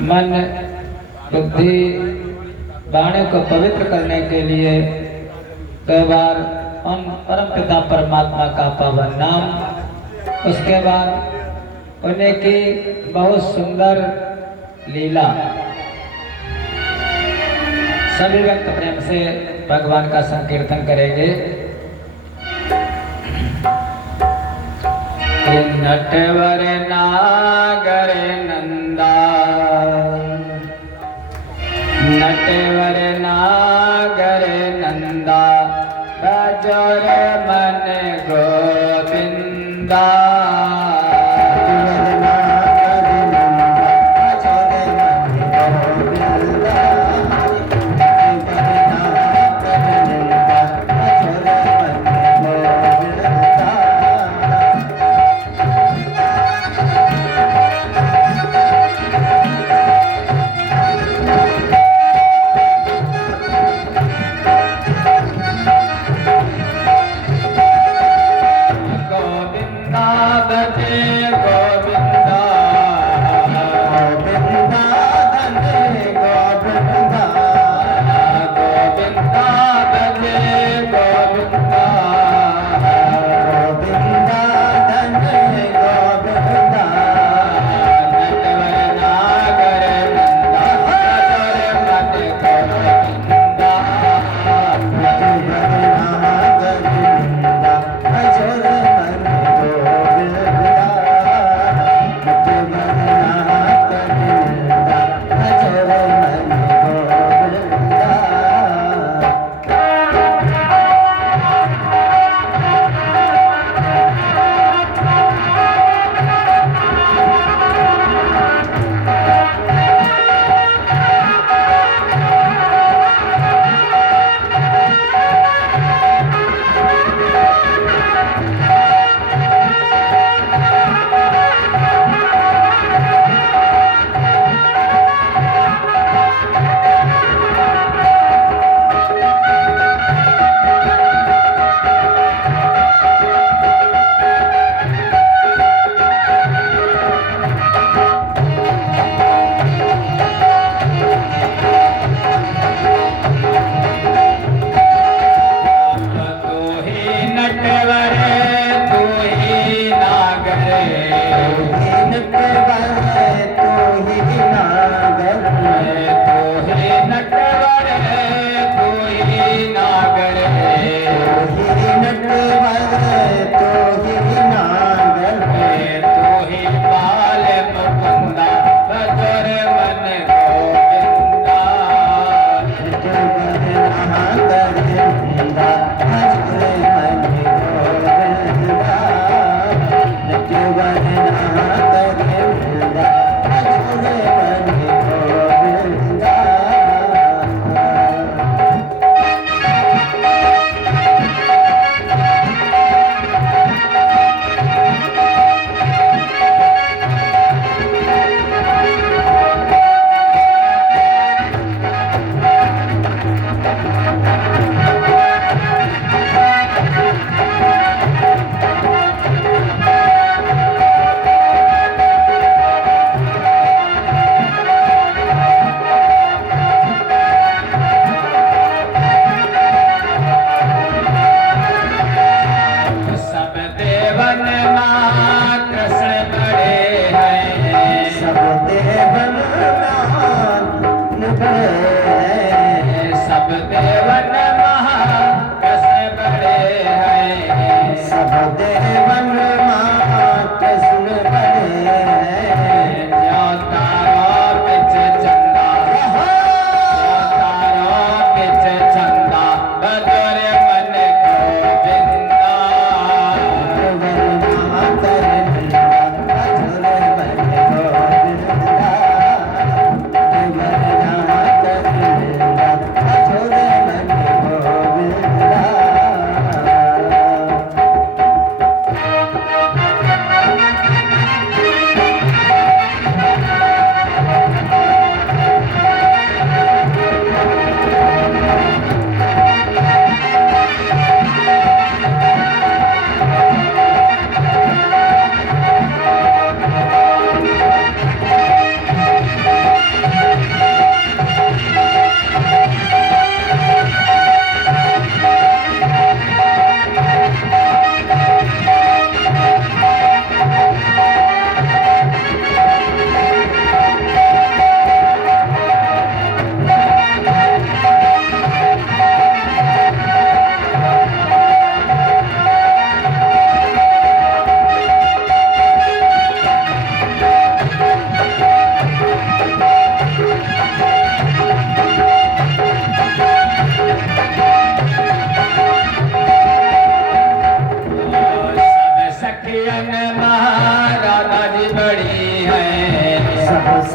मन बुद्धि वाणी को पवित्र करने के लिए कई बार उन परम पिता परमात्मा का पावन नाम, उसके बाद उन्हें की बहुत सुंदर लीला। सभी भक्त प्रेम से भगवान का संकीर्तन करेंगे। नटवर नागर नंदा, नटवर नागर नंदा, बजोर मन गोविंदा।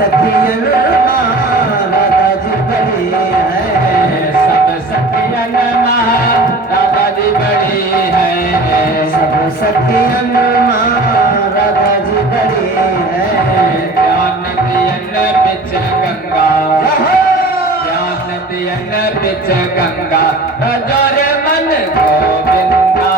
सखियन राधा जी बड़ी है, सब सखियन राधा जी बड़ी है, सब सखियन राधा जी बड़ी है। ज्ञान दियन बिच गंगा, ज्ञान दियन बिच गंगा, जोरे मन गोविंदा।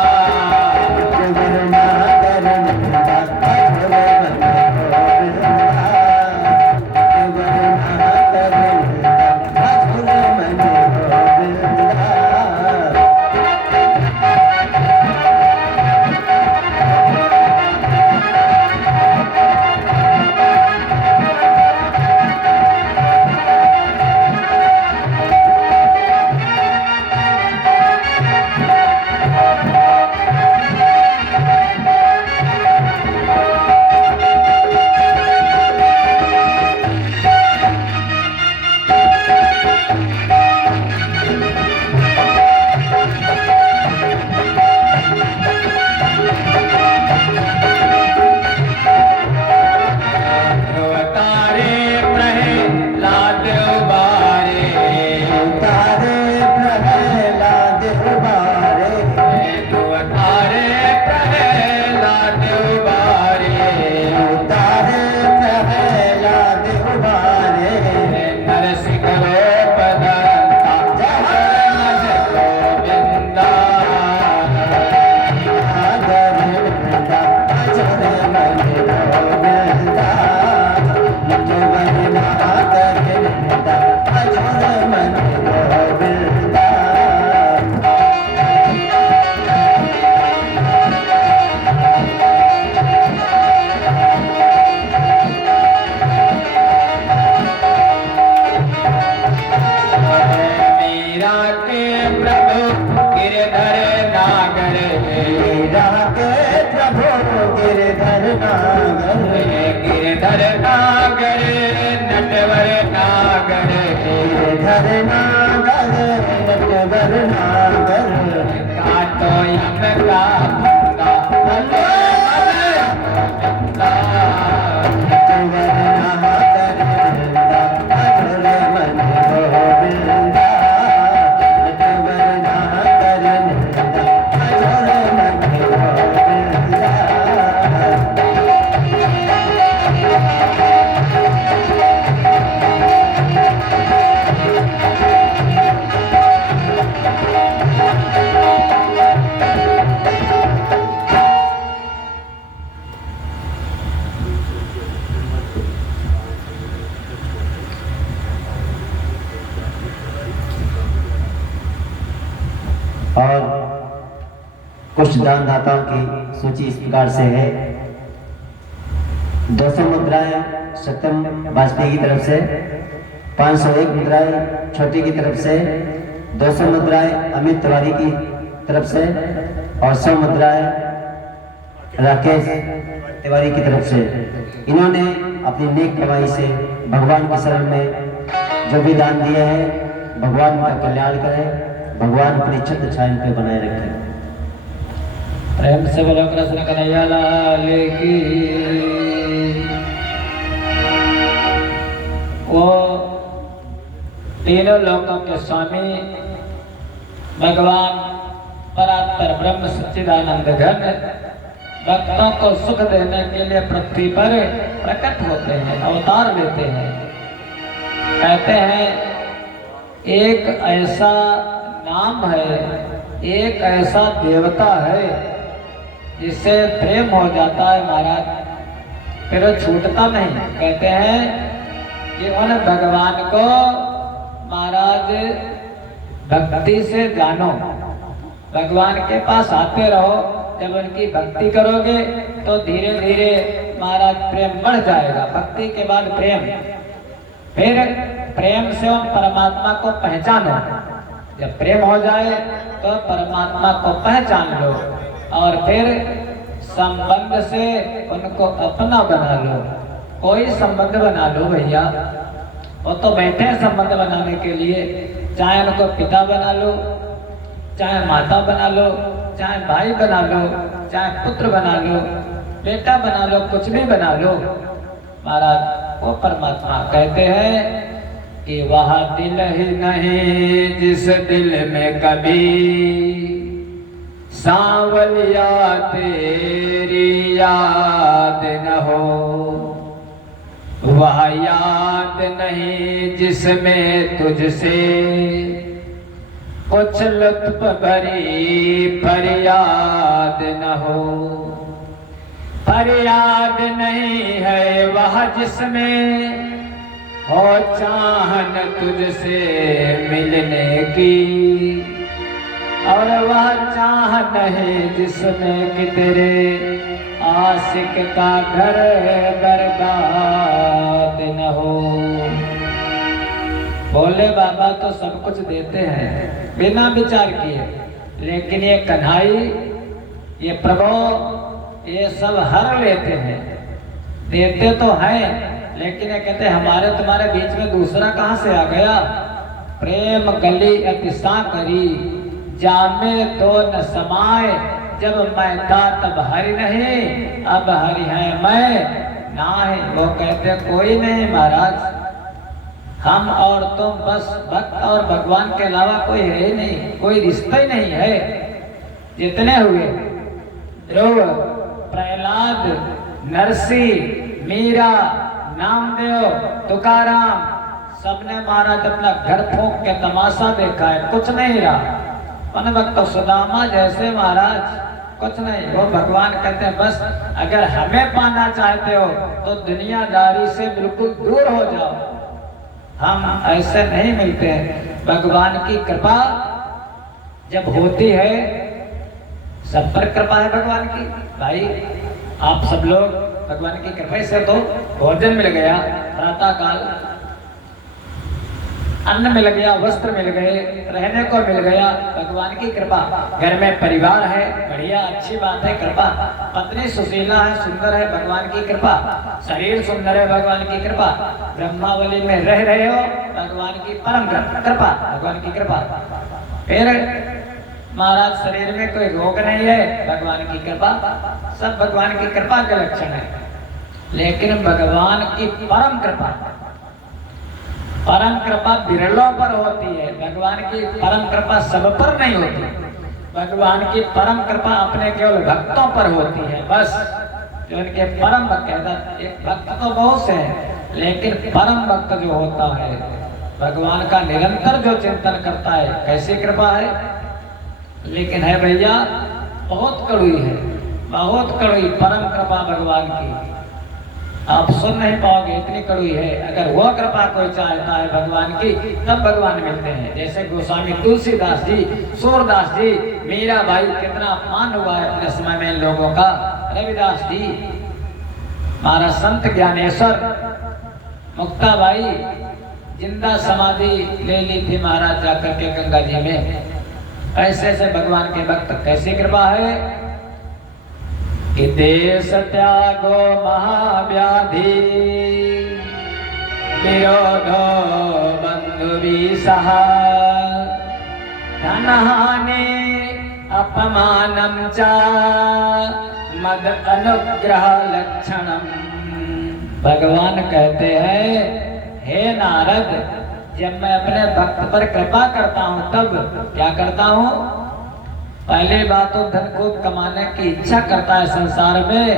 गिरधर नागर नटवर नागर, गिरधर नागर नटवर नागर, काटो यम का फंदा, नटवर नागर अधर मन गोविंदा, नटवर नागर अधर मन गोविंदा। और कुछ दानदाताओं की सूची इस प्रकार से है। 200 मुद्राएं सत्यम वाजपेयी की तरफ से, 501 मुद्राएं छोटी की तरफ से, 200 मुद्राएं अमित तिवारी की तरफ से और 100 मुद्राएं राकेश तिवारी की तरफ से। इन्होंने अपनी नेक कमाई से भगवान के शरण में जो भी दान दिए हैं, भगवान का कल्याण करें, भगवान अपनी छत्र छाया पे बनाए रखें। प्रेम से बोलो कृष्ण कन्हैया लाल की। वो तीनों लोकों के स्वामी भगवान परात्पर ब्रह्म सच्चिदानंद घन भक्तों को सुख देने के लिए पृथ्वी पर प्रकट होते हैं, अवतार लेते हैं। कहते हैं एक ऐसा नाम है, एक ऐसा देवता है जिससे प्रेम हो जाता है महाराज, फिर वो छूटता नहीं। कहते हैं कि उन भगवान को महाराज भक्ति से जानो, भगवान के पास आते रहो। जब उनकी भक्ति करोगे तो धीरे धीरे महाराज प्रेम बढ़ जाएगा। भक्ति के बाद प्रेम, फिर प्रेम से उन परमात्मा को पहचानो। जब प्रेम हो जाए तो परमात्मा को पहचान लो और फिर संबंध से उनको अपना बना लो। कोई संबंध बना लो भैया, वो तो बैठे हैं संबंध बनाने के लिए। चाहे उनको पिता बना लो, चाहे माता बना लो, चाहे भाई बना लो, चाहे पुत्र बना लो, बेटा बना लो, कुछ भी बना लो महाराज। वो परमात्मा कहते हैं कि वह दिल ही नहीं जिस दिल में कभी सांवलिया तेरी याद न हो, वह याद नहीं जिसमें तुझसे कुछ लुत्फ भरी फरियाद न हो। फरियाद नहीं है वह जिसमें हो चाहन तुझसे मिलने की, और वह चाह नहीं जिसमें कि तेरे आशिक का घर बर्बाद न हो। भोले बाबा तो सब कुछ देते हैं बिना विचार किए, लेकिन ये कन्हई, ये प्रभु, ये सब हर लेते हैं। देते तो हैं, लेकिन ये कहते हमारे तुम्हारे बीच में दूसरा कहां से आ गया। प्रेम गली अतिशा करी जामे तो न समाए, जब मैं था तब हरि नहीं, अब हरि है मैं ना है। वो कहते कोई नहीं महाराज, हम और तुम बस भक्त और भगवान के अलावा कोई है ही नहीं, कोई रिश्ता ही नहीं है। जितने हुए ध्रुव, प्रहलाद, नरसी, मीरा, नामदेव, तुकाराम, सबने महाराज अपना घर फूंक के तमाशा देखा है, कुछ नहीं रहा। भक्त सुदामा जैसे महाराज कुछ नहीं। वो भगवान कहते हैं बस अगर हमें पाना चाहते हो तो दुनियादारी से बिल्कुल दूर हो जाओ, हम ऐसे नहीं मिलते हैं। भगवान की कृपा जब होती है, सब पर कृपा है भगवान की। भाई आप सब लोग भगवान की कृपा से तो भोजन मिल गया, प्रातः काल अन्न मिल गया, वस्त्र मिल गए, रहने को मिल गया, भगवान की कृपा। घर में परिवार है, बढ़िया अच्छी बात है, कृपा। पत्नी सुशीला है, सुंदर है, भगवान की कृपा। शरीर सुंदर है, भगवान की कृपा। ब्रह्मावली में रह रहे हो, भगवान की परम कृपा, भगवान की कृपा। फिर महाराज शरीर में कोई रोग नहीं है, भगवान की कृपा। सब भगवान की कृपा के लक्षण है। लेकिन भगवान की परम कृपा, परम कृपा बिरलों पर होती है। भगवान की परम कृपा सब पर नहीं होती। भगवान की परम कृपा अपने केवल भक्तों पर होती है, बस। जो उनके परम भक्त है, एक भक्त तो बहुत से हैं, लेकिन परम भक्त जो होता है, भगवान का निरंतर जो चिंतन करता है, कैसी कृपा है। लेकिन है भैया बहुत कड़वी है, बहुत कड़वी परम कृपा भगवान की। आप सुन नहीं पाओगे, इतनी कड़वी है। अगर वह कृपा कोई चाहता है भगवान की, तब भगवान मिलते हैं। जैसे गोस्वामी तुलसीदास जी, सूरदास जी, मीरा भाई, कितना अपमान हुआ है अपने समय में इन लोगों का। रविदास जी, महाराज संत ज्ञानेश्वर, मुक्ता भाई, जिंदा समाधि ले ली थी महाराज जाकर के गंगा जी में। ऐसे ऐसे भगवान के भक्त, कैसी कृपा है कि देश त्यागो महाव्याधि, विरोधो बंधु विसह, धनहानि अपमानम च मद अनुग्रह लक्षणम। भगवान कहते हैं हे नारद, जब मैं अपने भक्त पर कृपा करता हूँ तब क्या करता हूँ। पहली बात तो धन को कमाने की इच्छा करता है संसार में,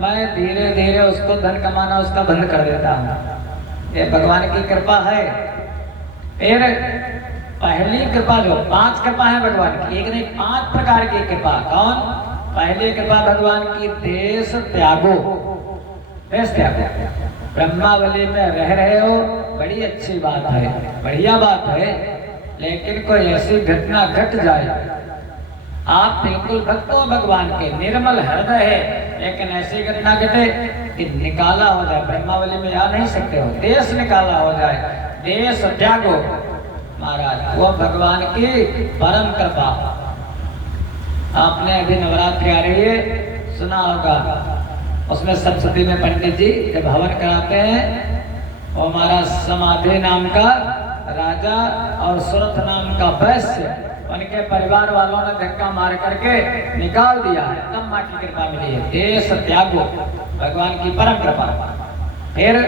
मैं धीरे धीरे उसको धन कमाना उसका बंद कर देता हूँ। ये भगवान की कृपा है। फिर पहली कृपा, जो 5 कृपा है भगवान की, एक नहीं 5 प्रकार की कृपा। कौन? पहली कृपा भगवान की देश त्यागो, देश त्यागो। ब्रह्मावली में रह रहे हो, बड़ी अच्छी बात है, बढ़िया बात है। लेकिन कोई ऐसी घटना घट जाए, आप बिल्कुल भक्त हो भगवान के, निर्मल हृदय है, लेकिन ऐसी घटना घटे कि निकाला हो जाए, ब्रह्मावली में आ नहीं सकते हो, देश निकाला हो जाए, देश त्यागो महाराज, वो भगवान की परम कृपा। आपने अभी नवरात्रि आ रही है, सुना होगा, उसमें सप्तशती में पंडित जी जब हवन कराते हैं, वो हमारा समाधि नाम का राजा और सुरथ नाम का वैश्य, उनके परिवार वालों ने धक्का मार करके निकाल दिया है, तब माँ की कृपा मिली है। देश त्यागो, भगवान की परम कृपा। फिर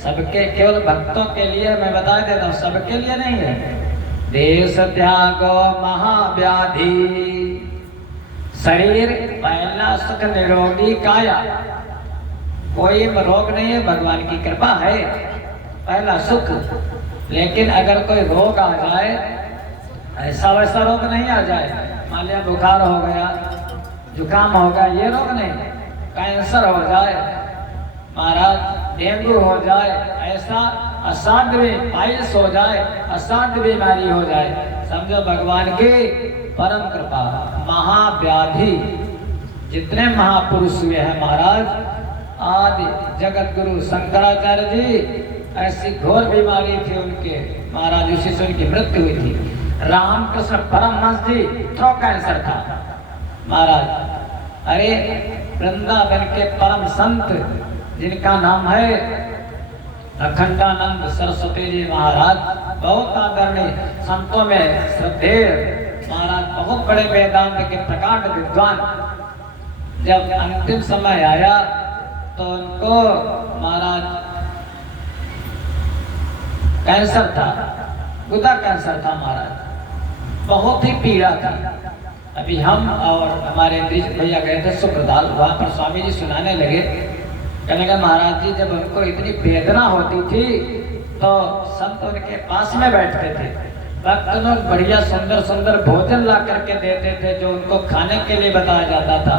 सबके, केवल भक्तों के लिए मैं बता देता हूँ, सबके लिए नहीं है। देश त्यागो महाव्याधि, शरीर पहला सुख निरोगी काया, कोई रोग नहीं है, भगवान की कृपा है, पहला सुख। लेकिन अगर कोई रोग आ जाए, ऐसा वैसा रोग नहीं आ जाए, मान लिया बुखार हो गया, जुकाम हो गया, ये रोग नहीं, कैंसर हो जाए महाराज, डेंगू हो जाए, ऐसा असाध्य, पाइल्स हो जाए, असाध्य बीमारी हो जाए, समझो भगवान की परम कृपा। महाव्याधि, जितने महापुरुष हुए हैं महाराज, आदि जगत गुरु शंकराचार्य जी, ऐसी घोर बीमारी थी उनके महाराज, उसी से उनकी मृत्यु हुई थी। रामकृष्ण परमहंस जी थ्रोट कैंसर था महाराज। अरे वृंदावन के परम संत जिनका नाम है अखंडानंद सरस्वती जी महाराज, बहुत आदरणीय, संतों में श्रद्धेय महाराज, बहुत बड़े वेदांत के प्रकांड विद्वान। जब अंतिम समय आया तो उनको महाराज कैंसर था, गुदा कैंसर था महाराज, बहुत ही पीड़ा थी। अभी हम और हमारे भैया गए थे सुप्रदाल, वहां पर स्वामी जी सुनाने लगे, कहने लगे महाराज जी जब उनको इतनी वेदना होती थी तो संत उनके पास में बैठते थे, भक्त लोग बढ़िया सुंदर सुंदर भोजन ला करके देते थे जो उनको खाने के लिए बताया जाता था।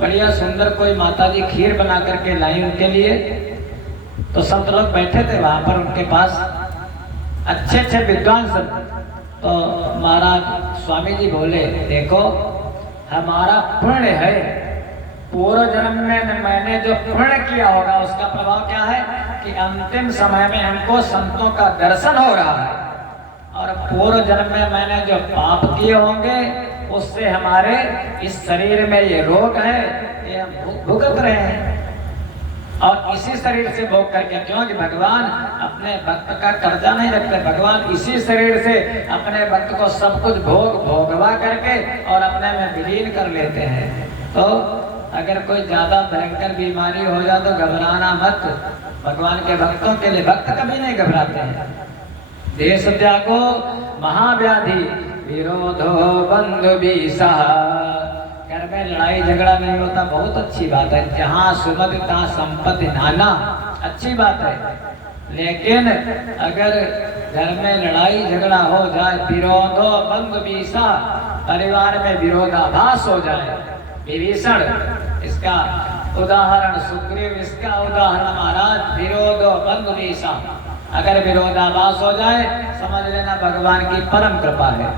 बढ़िया सुंदर कोई माता जी खीर बना करके लाई उनके लिए, तो संत लोग बैठे थे वहां पर उनके पास, अच्छे अच्छे विद्वान सब। तो महाराज स्वामी जी बोले, देखो हमारा पुण्य है, पूर्व जन्म में मैंने जो पुण्य किया होगा उसका प्रभाव क्या है कि अंतिम समय में हमको संतों का दर्शन हो रहा है, और पूर्व जन्म में मैंने जो पाप किए होंगे उससे हमारे इस शरीर में ये रोग है, ये हम भुगत रहे हैं। और इसी शरीर से भोग करके, क्योंकि भगवान अपने भक्त का कर्जा नहीं रखते, भगवान इसी शरीर से अपने भक्त को सब कुछ भोगवा करके और अपने में विलीन कर लेते हैं। तो अगर कोई ज्यादा भयंकर बीमारी हो जाए तो घबराना मत, भगवान के भक्तों के लिए भक्त कभी नहीं घबराते हैं। देश त्यागो महाव्याधि, विरोधो बंधु बीसा, घर में लड़ाई झगड़ा नहीं होता, बहुत अच्छी बात है। जहाँ सुमति तहाँ संपत्ति नाना, अच्छी बात है। लेकिन अगर घर में लड़ाई झगड़ा हो जाए, विरोधो बंधु बीसा, परिवार में विरोधाभास हो जाए, विभीषण इसका उदाहरण, सुग्रीव इसका उदाहरण महाराज, विरोधो बंधु बीसा, अगर विरोधाभास हो जाए समझ लेना भगवान की परम कृपा है।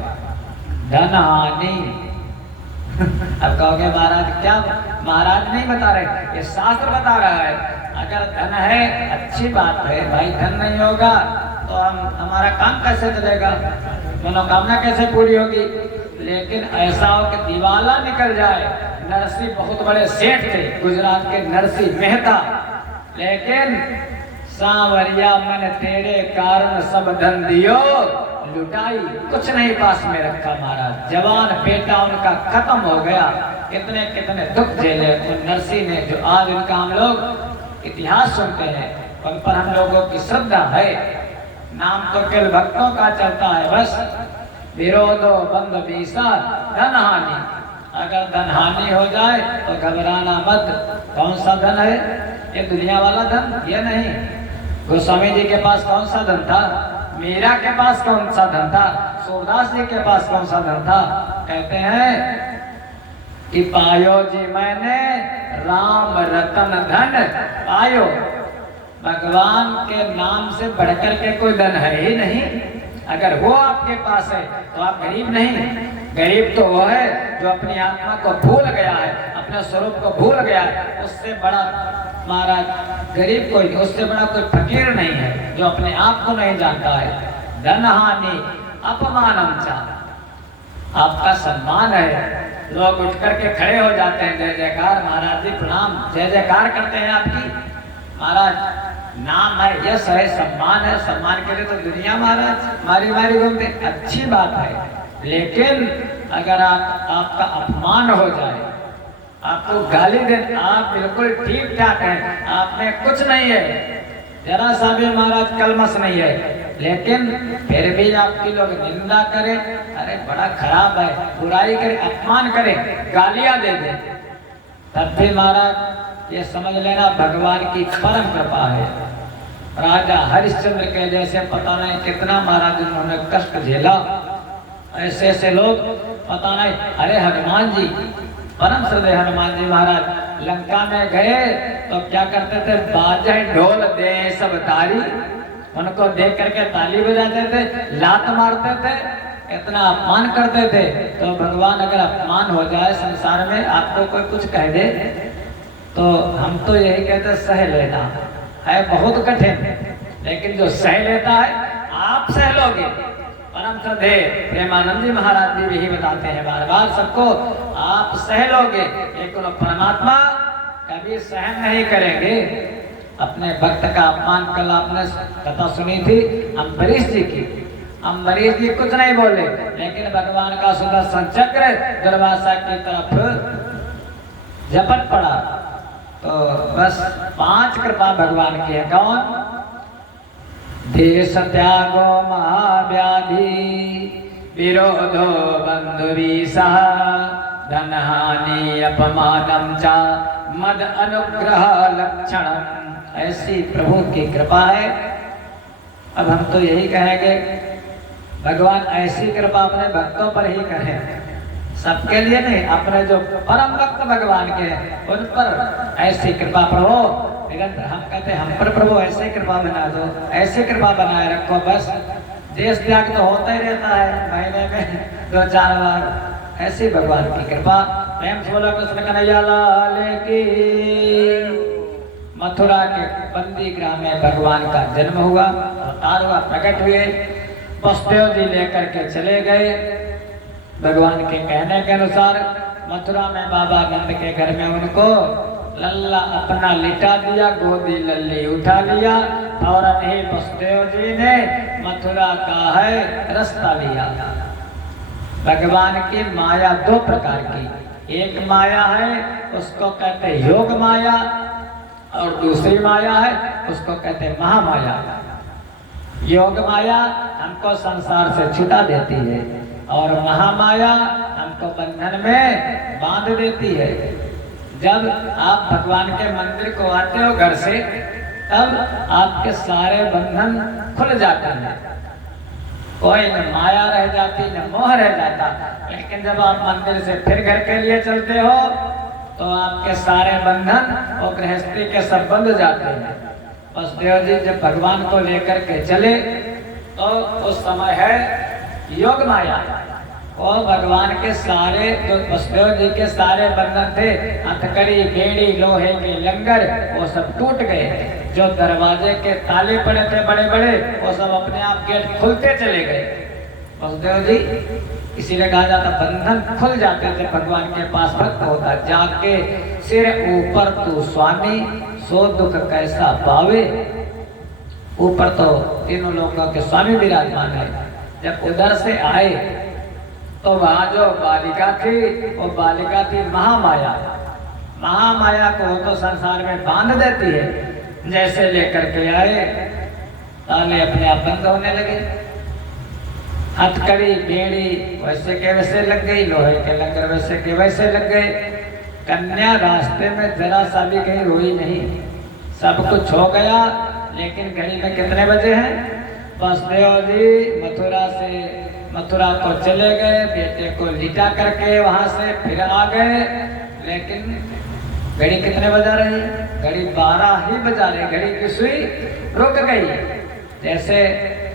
धन हानि, अब कहोगे महाराज क्या, महाराज नहीं बता रहे, ये शास्त्र बता रहा है। अगर धन है अच्छी बात है भाई, धन नहीं होगा तो हमारा काम कैसे चलेगा, मनोकामना कैसे पूरी होगी। लेकिन ऐसा हो कि दिवाला निकल जाए, नरसिंह बहुत बड़े सेठ थे गुजरात के, नरसिंह मेहता, लेकिन सांवरिया मन तेरे कारण सब धन दियो लुटाई, कुछ नहीं पास में रखा महाराज। जवान बेटा उनका खत्म हो गया, कितने कितने दुख झेले तो नरसिंह ने, जो आज उनका हम लोग इतिहास सुनते हैं, उन पर हम लोगों की श्रद्धा है। नाम तो केवल भक्तों का चलता है बस। विरोधो बंध बीसा धन हानि, अगर धन हानि हो जाए तो घबराना मत। कौन सा धन है ये, दुनिया वाला धन ये नहीं। गोस्वामी जी के पास कौन सा धन था, मीरा के पास कौन सा धन था, सूरदास जी के पास कौन सा धन था। कहते हैं कि पायो जी मैंने राम रतन धन पायो, भगवान के नाम से बढ़कर के कोई धन है ही नहीं। अगर वो आपके पास है तो आप गरीब नहीं, गरीब तो वो है जो अपनी आत्मा को भूल गया है, अपने स्वरूप को भूल गया है। उससे बड़ा महाराज गरीब कोई नहीं, उससे बड़ा कोई फकीर नहीं है जो अपने आप को नहीं जानता है। धन हानि अपमानम चा, आपका सम्मान है, लोग उठ करके खड़े हो जाते हैं, जय जयकार महाराज जी प्रणाम, जय जयकार करते हैं आपकी महाराज। नाम है, यश है, सम्मान है, सम्मान के लिए तो दुनिया महाराज मारी मारी घूमते, अच्छी बात है। लेकिन अगर आपका अपमान हो जाए, आपको गाली दे, आप बिल्कुल ठीक ठाक हैं, आप में कुछ नहीं है, जरा सा भी महाराज कलमस नहीं है, लेकिन फिर भी आपकी लोग निंदा करें, अरे बड़ा खराब है, बुराई करे, अपमान करें, गालियां दे दे, तब भी महाराज ये समझ लेना भगवान की परम कृपा है। राजा हरिश्चंद्र के जैसे पता नहीं कितना महाराज उन्होंने कष्ट झेला, ऐसे ऐसे लोग पता नहीं। अरे हनुमान जी, परम श्रद्धेय हनुमान जी महाराज लंका में गए तो क्या करते थे, बाजे ढोल दे सब तारी, उनको देख करके ताली बजाते थे, लात मारते थे, इतना अपमान करते थे। तो भगवान अगर अपमान हो जाए संसार में, आपको कोई कुछ कह दे तो हम तो यही कहते सह लेना है, बहुत कठिन, लेकिन जो सह लेता है आप सह लोगे। परम श्रद्धेय प्रेमानंद जी महाराज जी भी बताते हैं बार बार सबको, आप सह लोगे, लेकिन परमात्मा कभी सहन नहीं करेंगे। अपने भक्त का अपमान, कल आपने कथा सुनी थी अम्बरीश जी की, अम्बरीश जी कुछ नहीं बोले, लेकिन भगवान का सुदर्शन चक्र दुर्वासा की तरफ झपट पड़ा। तो बस 5 कृपा भगवान की है। कौन? देश त्यागो महाव्याधि, विरोधो बंधुवीसः, धनहानि अपमानम च मद अनुग्रह लक्षणम। ऐसी प्रभु की कृपा है। अब हम तो यही कहेंगे भगवान ऐसी कृपा अपने भक्तों पर ही करें, सबके लिए नहीं, अपने जो परम भक्त भगवान के हैं उन पर ऐसी कृपा प्रभु निरंतर। हम कहते हैं हम पर प्रभु ऐसे कृपा बना दो, ऐसे कृपा बनाए रखो। बस देश त्याग तो होता ही रहता है महीने में 2-4 बार, ऐसी भगवान की कृपा। प्रेम से बोला कृष्ण कन्हैया लाल की। मथुरा के बंदी ग्राम में भगवान का जन्म हुआ, अवतार हुआ, प्रकट हुए। वसुदेव जी लेकर के चले गए भगवान के कहने के अनुसार। मथुरा में बाबा नंद के घर में उनको लल्ला अपना लिटा दिया, गोदी लल्ली उठा लिया, और ही वसुदेव जी ने मथुरा का है रास्ता लिया। भगवान की माया 2 प्रकार की, एक माया है उसको कहते हैं योग माया, और दूसरी माया है उसको कहते हैं महामाया। योग माया हमको संसार से छुटा देती है, और महामाया हमको बंधन में बांध देती है। जब आप भगवान के मंदिर को आते हो घर से, तब आपके सारे बंधन खुल जाते हैं, कोई न माया रह जाती न मोह रह जाता। लेकिन जब आप मंदिर से फिर घर के लिए चलते हो तो आपके सारे बंधन और गृहस्थी के सब बंध जाते हैं। वसुदेव जी जब भगवान को लेकर के चले तो उस समय है योग माया, वो भगवान के सारे, जो वसुदेव जी के सारे बंधन थे, हथकड़ी, बेड़ी, लोहे के लंगर, वो सब टूट गए। जो दरवाजे के ताले पड़े थे बड़े बड़े, वो सब अपने आप गेट खुलते चले गए। वसुदेव जी, इसीलिए कहा जाता बंधन खुल जाते थे भगवान के पास भक्त होता। जाके सिर ऊपर तू स्वामी, सो दुख कैसा पावे। ऊपर तो तीनों लोगों के स्वामी विराजमान है। जब उधर से आए तो वहां जो बालिका थी, वो बालिका थी महामाया। महामाया को तो संसार में बांध देती है। जैसे लेकर के आए, ताले अपने आप बंद होने लगे, हथकड़ी, बेड़ी वैसे के वैसे लग गई, लोहे के लंगर वैसे के वैसे लग गए। कन्या रास्ते में जरा सा भी कहीं रोई नहीं, सब कुछ हो गया। लेकिन घड़ी में कितने बजे हैं? वसुदेव जी मथुरा को चले गए, बेटे को लिटा करके वहां से फिर आ गए। लेकिन घड़ी कितने बजा रही? घड़ी 12 ही बजा रही, घड़ी की सुई रुक गई। जैसे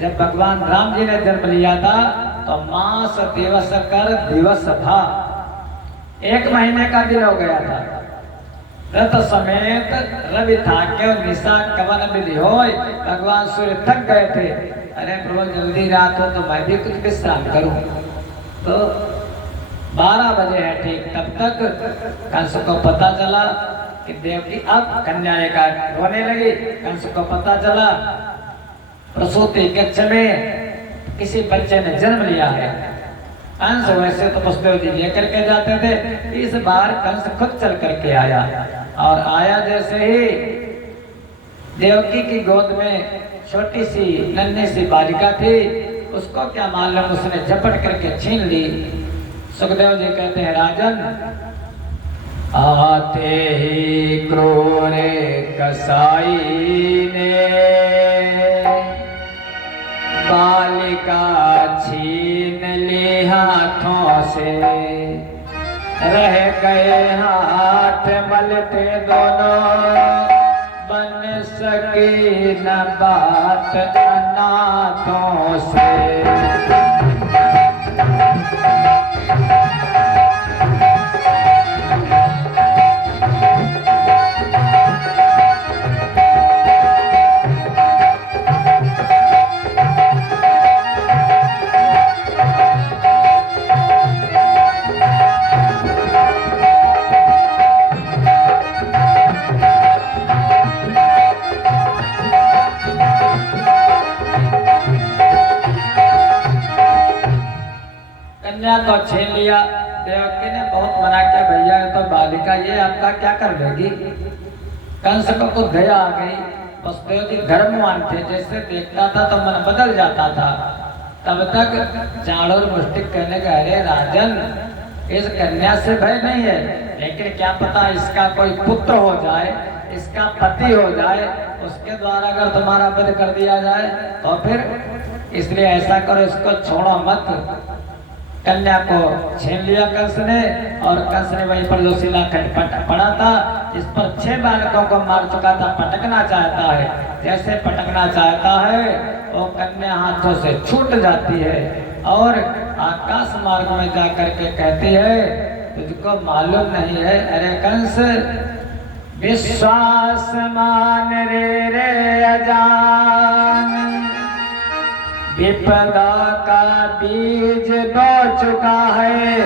जब भगवान राम जी ने जन्म लिया था तो मास दिवस कर दिवस था, 1 महीने का दिन हो गया था। रथ समेत रवि थाक्यो निशा कवन विधि होय। भगवान सूर्य थक गए थे, अरे प्रभु जल्दी रात हो तो मैं भी कुछ विश्राम करूं। तो 12 बजे है ठीक, तब तक कंस को पता चला कि देवकी अब कन्या का रोने लगी। कंस को पता चला प्रसूति कक्ष में किसी बच्चे ने जन्म लिया है। कंस वैसे तो वसुदेव जी लेकर के जाते थे, इस बार कंस खुद चल करके आया। और आया जैसे ही देवकी की गोद में छोटी सी नन्ही सी बालिका थी, उसको क्या मालूम, उसने झपट करके छीन ली। सुखदेव जी कहते हैं राजन, आते ही क्रूर कसाई ने बालिका छीन ली हाथों से, रह गए हाथ मलते दोनों, बन सकी न बात अनाथों से। कन्या को छीन लिया। देवकी ने बहुत मना किया, भैया ये तो बालिका, ये आपका क्या कर लेगी। कंस को तो दया आ गई। वसुदेव जी धर्मवान थे, जैसे देखता था तो मन बदल जाता था। तब तक चाणूर मुष्टिक कहने का, अरे राजन, इस कन्या से भय नहीं है, लेकिन क्या पता इसका कोई पुत्र हो जाए, इसका पति हो जाए, उसके द्वारा अगर तुम्हारा वध कर दिया जाए तो फिर, इसलिए ऐसा करो, इसको छोड़ो मत। कन्या को छीन लिया कंस ने, और कंस ने वहीं पर जो शिलाखंड पड़ा था, जिस पर 6 बालकों को मार चुका था, पटकना चाहता है। जैसे पटकना चाहता है वो कन्या हाथों से छूट जाती है और आकाश मार्ग में जाकर के कहती है, तुझको मालूम नहीं है, अरे कंस, विश्वास मान रे अजान, विपदा का बीज बो चुका है,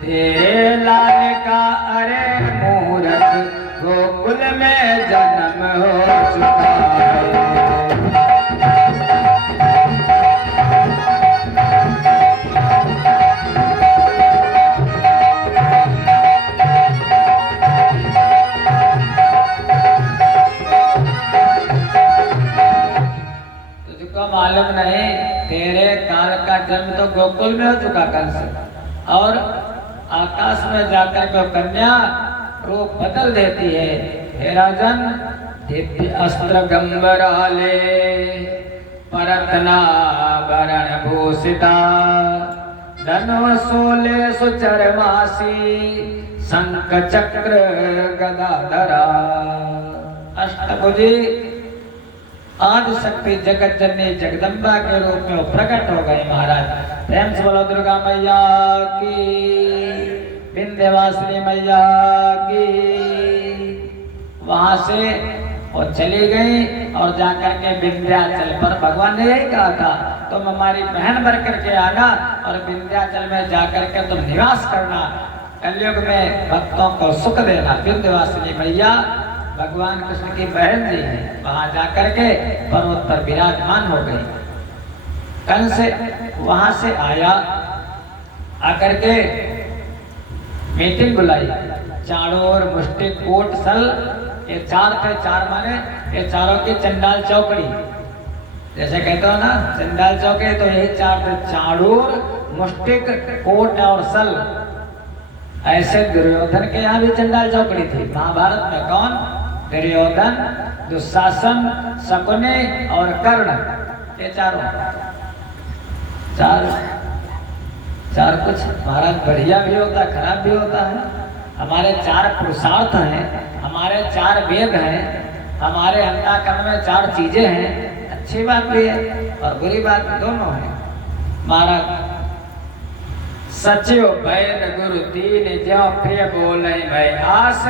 तेरे लाल का अरे मूरत गोकुल में जन्म हो चुका है। मालूम नहीं, तेरे काल का जन्म तो गोकुल में हो चुका कंस, और आकाश में जाकर के कन्या रूप बदल देती है। हे राजन, दिव्य अस्त्र गंबराले, परत्नाभरण भूषिता, धनुषोले सुचरमासी, शंख चक्र गदाधरा। अष्टभुजी आदि शक्ति जगत जननी जगदम्बा के रूप में प्रकट हो गए। महाराज प्रेम से बोलो दुर्गा मैया की, विंध्यवासिनी मैया की। वहां से वो चली गई और जाकर के विंध्याचल पर भगवान ने यही कहा था, तुम हमारी बहन बन करके आना और विंध्याचल में जाकर के तुम निवास करना, कलयुग में भक्तों को सुख देना। विंध्यवासिनी मैया भगवान कृष्ण की बहन जी है, वहां जाकर के पर्वत पर विराजमान हो गई। कंस वहां से आया, आकर के मीटिंग बुलाई। चाणूर, मुष्टिक, कूट, सल, ये 4 थे। 4 माने ये चारों की चंडाल चौकड़ी, जैसे कहते हो ना चंडाल चौकड़ी, तो यही 4 थे, चाणूर, मुष्टिक, कूट और सल। ऐसे दुर्योधन के यहाँ भी चंडाल चौकड़ी थी। महाभारत में कौन? दुर्योधन, दुशासन, शकुनी और कर्ण, ये चारों। चार कुछ महाराज बढ़िया भी होता है, खराब भी होता है। हमारे 4 पुरुषार्थ हैं, हमारे 4 वेद हैं, हमारे अंतःकरण में 4 चीजें हैं। अच्छी बात भी है और बुरी बात भी, दोनों है। महाराज सचिव वैद गुरु 3 ज्यों प्रिय बोले मैं आस,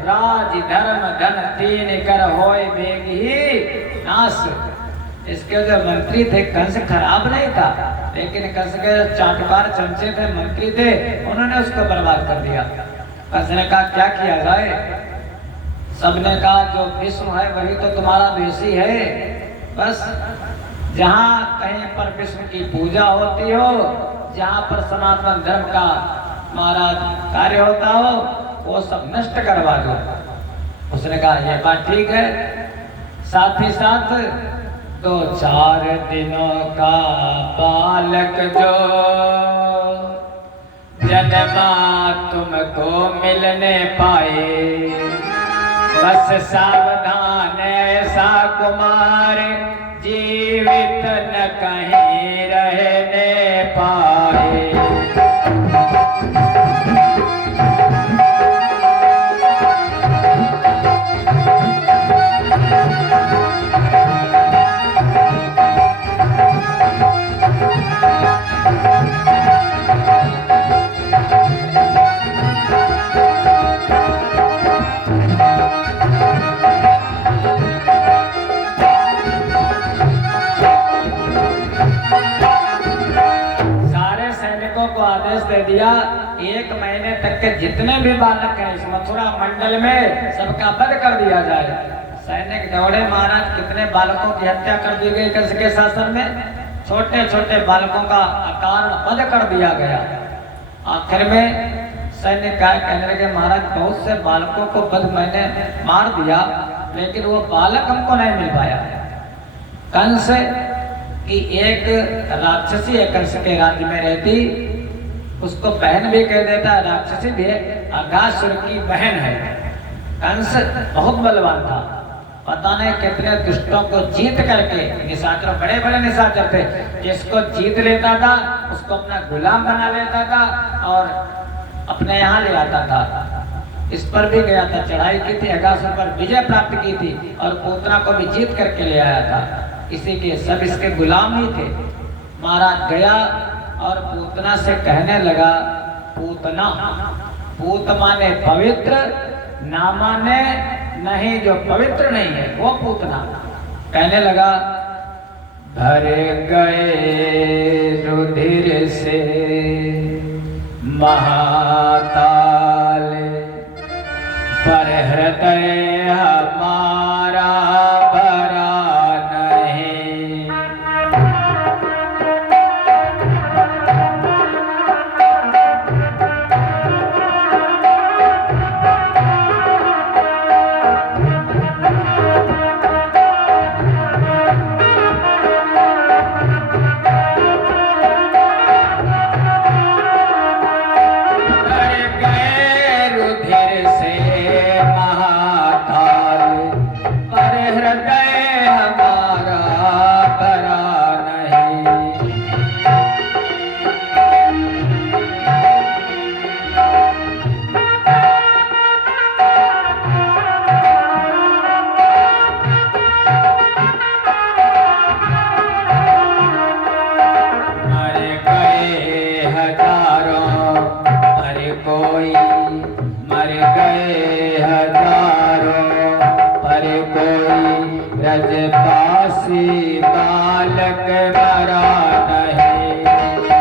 राज धर्म धन 3 कर होए बेग ही नाश। इसके जो मंत्री थे, कंस खराब नहीं था, लेकिन कंस के चाटुकार चमचे थे, मंत्री थे, उन्होंने उसको बर्बाद कर दिया। कंस ने कहा क्या किया जाए? सबने कहा जो विष्णु है वही तो तुम्हारा ऋषि है। बस जहाँ कहीं पर विष्णु की पूजा होती हो, जहाँ पर सनातन धर्म का महाराज कार्य होता हो, वो सब नष्ट करवा दो। उसने कहा ये बात ठीक है, साथ ही साथ 2-4 दिनों का बालक जो जन्मा तुमको मिलने पाए, बस सावधान ऐसा कुमार जीवित न कहीं रहने पाए। आदेश दे दिया 1 महीने तक के जितने भी बालक हैं इस मथुरा मंडल में सबका वध कर दिया जाए। सैनिक दौड़े, महाराज कितने बालकों की हत्या कर दी गई कंस के शासन में, छोटे छोटे बालकों का अकारण वध कर दिया गया। आखिर में सैनिक कहने लगे महाराज बहुत से बालकों को वध मैंने मार दिया, लेकिन वो बालक हमको नहीं मिल पाया। कंस की एक राक्षसी है, कंस के राज्य में रहती, उसको बहन भी कह देता है, राक्षसी भी है, अगासुर की बहन है। कंस बहुत बलवान था, पता नहीं कितने दुष्टों को जीत करके, निशाचर बड़े बड़े निशाचर थे, जिसको जीत लेता था उसको अपना गुलाम बना लेता था और अपने यहाँ ले आता था। इस पर भी गया था, चढ़ाई की थी, अगासुर पर विजय प्राप्त की थी और पूतना को भी जीत करके ले आया था। इसी के सब इसके गुलाम ही थे। महाराज गया और पूतना से कहने लगा, पूतना, पूत माने पवित्र, ना माने नहीं जो पवित्र नहीं है वो पूतना। कहने लगा भर गए रुधिर से महाताल, पर हृदय हमारा भरा नहीं। ब्रजवासी बालक मरा नहीं।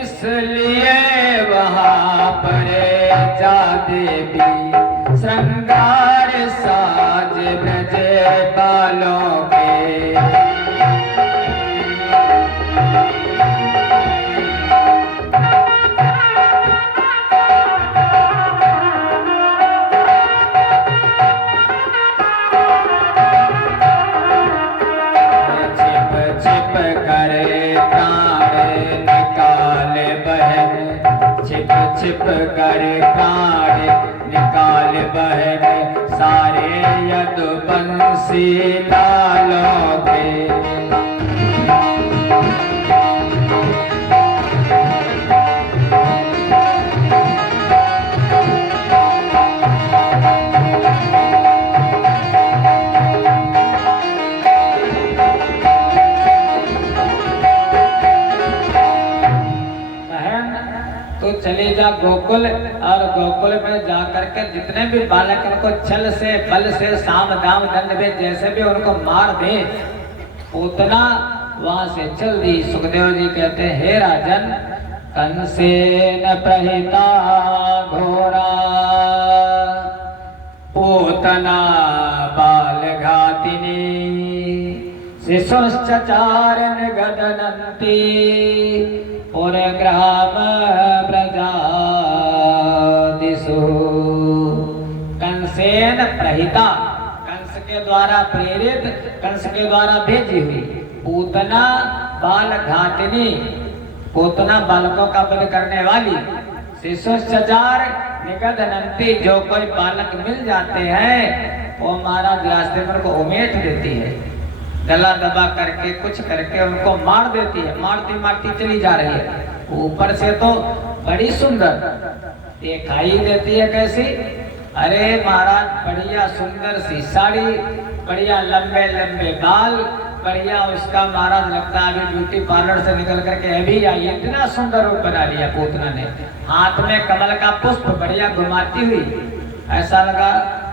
इसलिए वहाँ पर जा देवी श्रृंगार साज ब्रज बालों के। छिप छिप करे प्राण निकाल बहन, छिप छिप करे प्राण निकाल बहन, सारे यदुवंशी लालों के। चले जा गोकुल, और गोकुल में जा करके जितने भी बालक उनको छल से बल से साम दाम दंड में जैसे भी उनको मार दे, उतना वहां से चल दी। सुखदेव जी कहते हैं हे राजन, कंसेन प्रहिता घोरा पूतना बाल घातिनी शिशुश्चारण गदनन्ति पुरग्राम प्रजादिषु। कंसेन प्रहिता, कंस के द्वारा प्रेरित, कंस के द्वारा भेजी हुई पूतना बाल घातिनी, पूतना बालकों का वध करने वाली, शिशुश्चार निगदनन्ति, जो कोई बालक मिल जाते हैं वो महाराज व्यासदेव को उमेट देती है, गला दबा करके कुछ करके उनको मार देती है, मारती मारती चली जा रही है। ऊपर से तो बड़ी सुंदर दिखाई देती है, कैसी? अरे महाराज बढ़िया सुंदर सी साड़ी, बढ़िया लंबे लंबे बाल, बढ़िया उसका महाराज लगता है अभी ब्यूटी पार्लर से निकल करके अभी आई, इतना सुंदर रूप बना लिया पूतना ने। हाथ में कमल का पुष्प बढ़िया घुमाती हुई, ऐसा लगा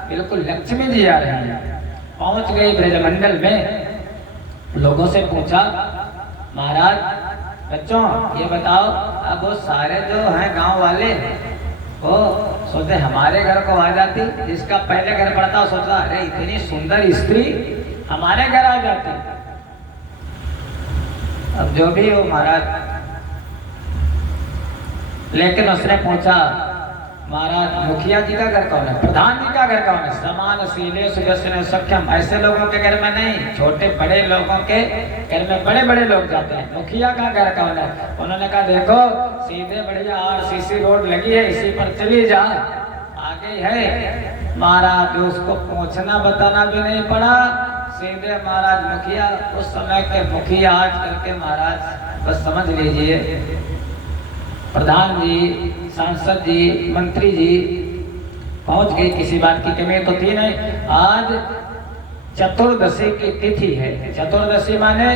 बिल्कुल लक्ष्मी जी आ रही है। पहुंच गई ब्रजमंडल में, लोगों से पूछा महाराज बच्चों ये बताओ, अब वो सारे जो हैं गांव वाले वो सोचते हमारे घर को आ जाती, जिसका पहले घर पड़ता सोचता अरे इतनी सुंदर स्त्री हमारे घर आ जाती। अब जो भी हो महाराज, लेकिन उसने पूछा महाराज मुखिया जी का घर कौन है, प्रधान जी का घर कौन है? समान सीले सुदर्शन सक्षम, ऐसे लोगों के घर में नहीं, छोटे बड़े लोगों के घर में बड़े बड़े लोग जाते हैं। मुखिया का घर कौन है? उन्होंने कहा देखो सीधे बढ़िया RCC रोड लगी है, इसी पर चली जा, आगे है। महाराज उसको पूछना बताना भी नहीं पड़ा, सीधे महाराज मुखिया, उस समय के मुखिया आज करके महाराज बस समझ लीजिए प्रधान जी, सांसद जी, मंत्री जी पहुंच गए, किसी बात की कमी तो थी नहीं। आज चतुर्दशी की तिथि है, चतुर्दशी माने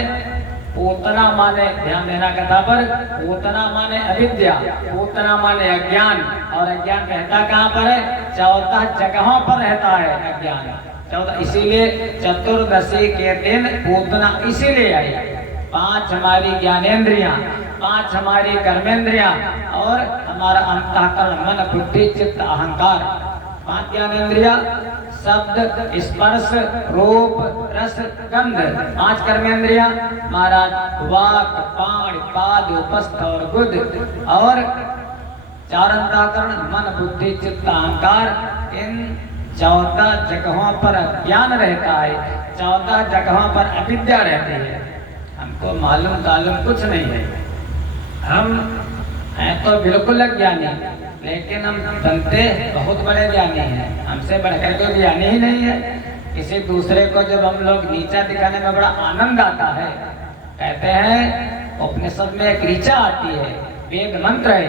पूतना माने, ध्यान देना कथा पर, पूतना माने अविद्या, पूतना माने अज्ञान, और अज्ञान रहता कहाँ पर है? 14 जगहों पर रहता है अज्ञान, 14। इसीलिए चतुर्दशी के दिन पूतना इसीलिए आई। 5 हमारी ज्ञानेंद्रियां, 5 हमारी कर्मेंद्रियां और हमारा अंतःकरण मन बुद्धि चित्त अहंकार, 5 ज्ञानेंद्रियां, शब्द स्पर्श रूप रस गंध, 5 कर्मेंद्रियां महाराज, वाक पाण पाद उपस्थ और बुद्ध, और 4 अंतःकरण मन बुद्धि चित्त अहंकार। इन 14 जगहों पर ज्ञान रहता है, 14 जगहों पर अविद्या रहती है। हमको मालूम तालूम कुछ नहीं है, हम हैं तो बिल्कुल अज्ञानी, लेकिन हम बनते बहुत बड़े ज्ञानी हैं, हमसे बढ़कर कोई ज्ञानी ही नहीं है। किसी दूसरे को जब हम लोग नीचा दिखाने में बड़ा आनंद आता है, कहते हैं उपनिषद में एक ऋचा आती है, वेद मंत्र है,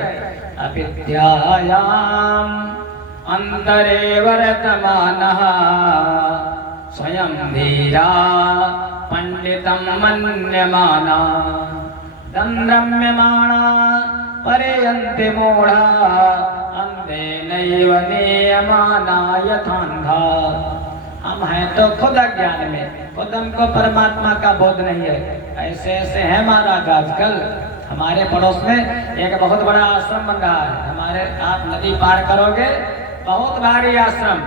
अविद्यायाम अंतरे वर्तमानः स्वयं धीरा पंडितम मन्यमाना दंद्रम्यमाणा पर्यन्ति मूढ़ा अंधेनैव नियमाना यथान्धा। हम हैं तो खुद अज्ञान में, खुद हमको परमात्मा का बोध नहीं है। ऐसे ऐसे है महाराज आजकल हमारे पड़ोस में एक बहुत बड़ा आश्रम बन रहा है, हमारे आप नदी पार करोगे बहुत भारी आश्रम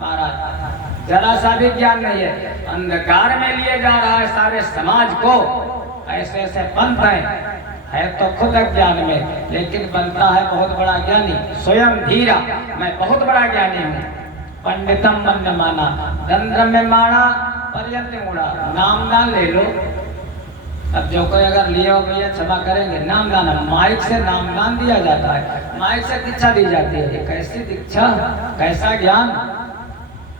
महाराज, जरा सा भी ज्ञान नहीं है, अंधकार में लिए जा रहा है सारे समाज को। ऐसे ऐसे पंथ है तो खुद अज्ञान में, लेकिन बनता है बहुत बड़ा ज्ञानी, स्वयं धीरा, मैं बहुत बड़ा ज्ञानी हूँ। पंडितम मन्य माना दंद्र में माना पर्यंत मुड़ा, नाम दान ले लो। अब जो कोई अगर लिए हो भैया क्षमा करेंगे, नाम दान, माइक से नाम दान दिया जाता है, माइक से दीक्षा दी जाती है। कैसी दीक्षा, कैसा ज्ञान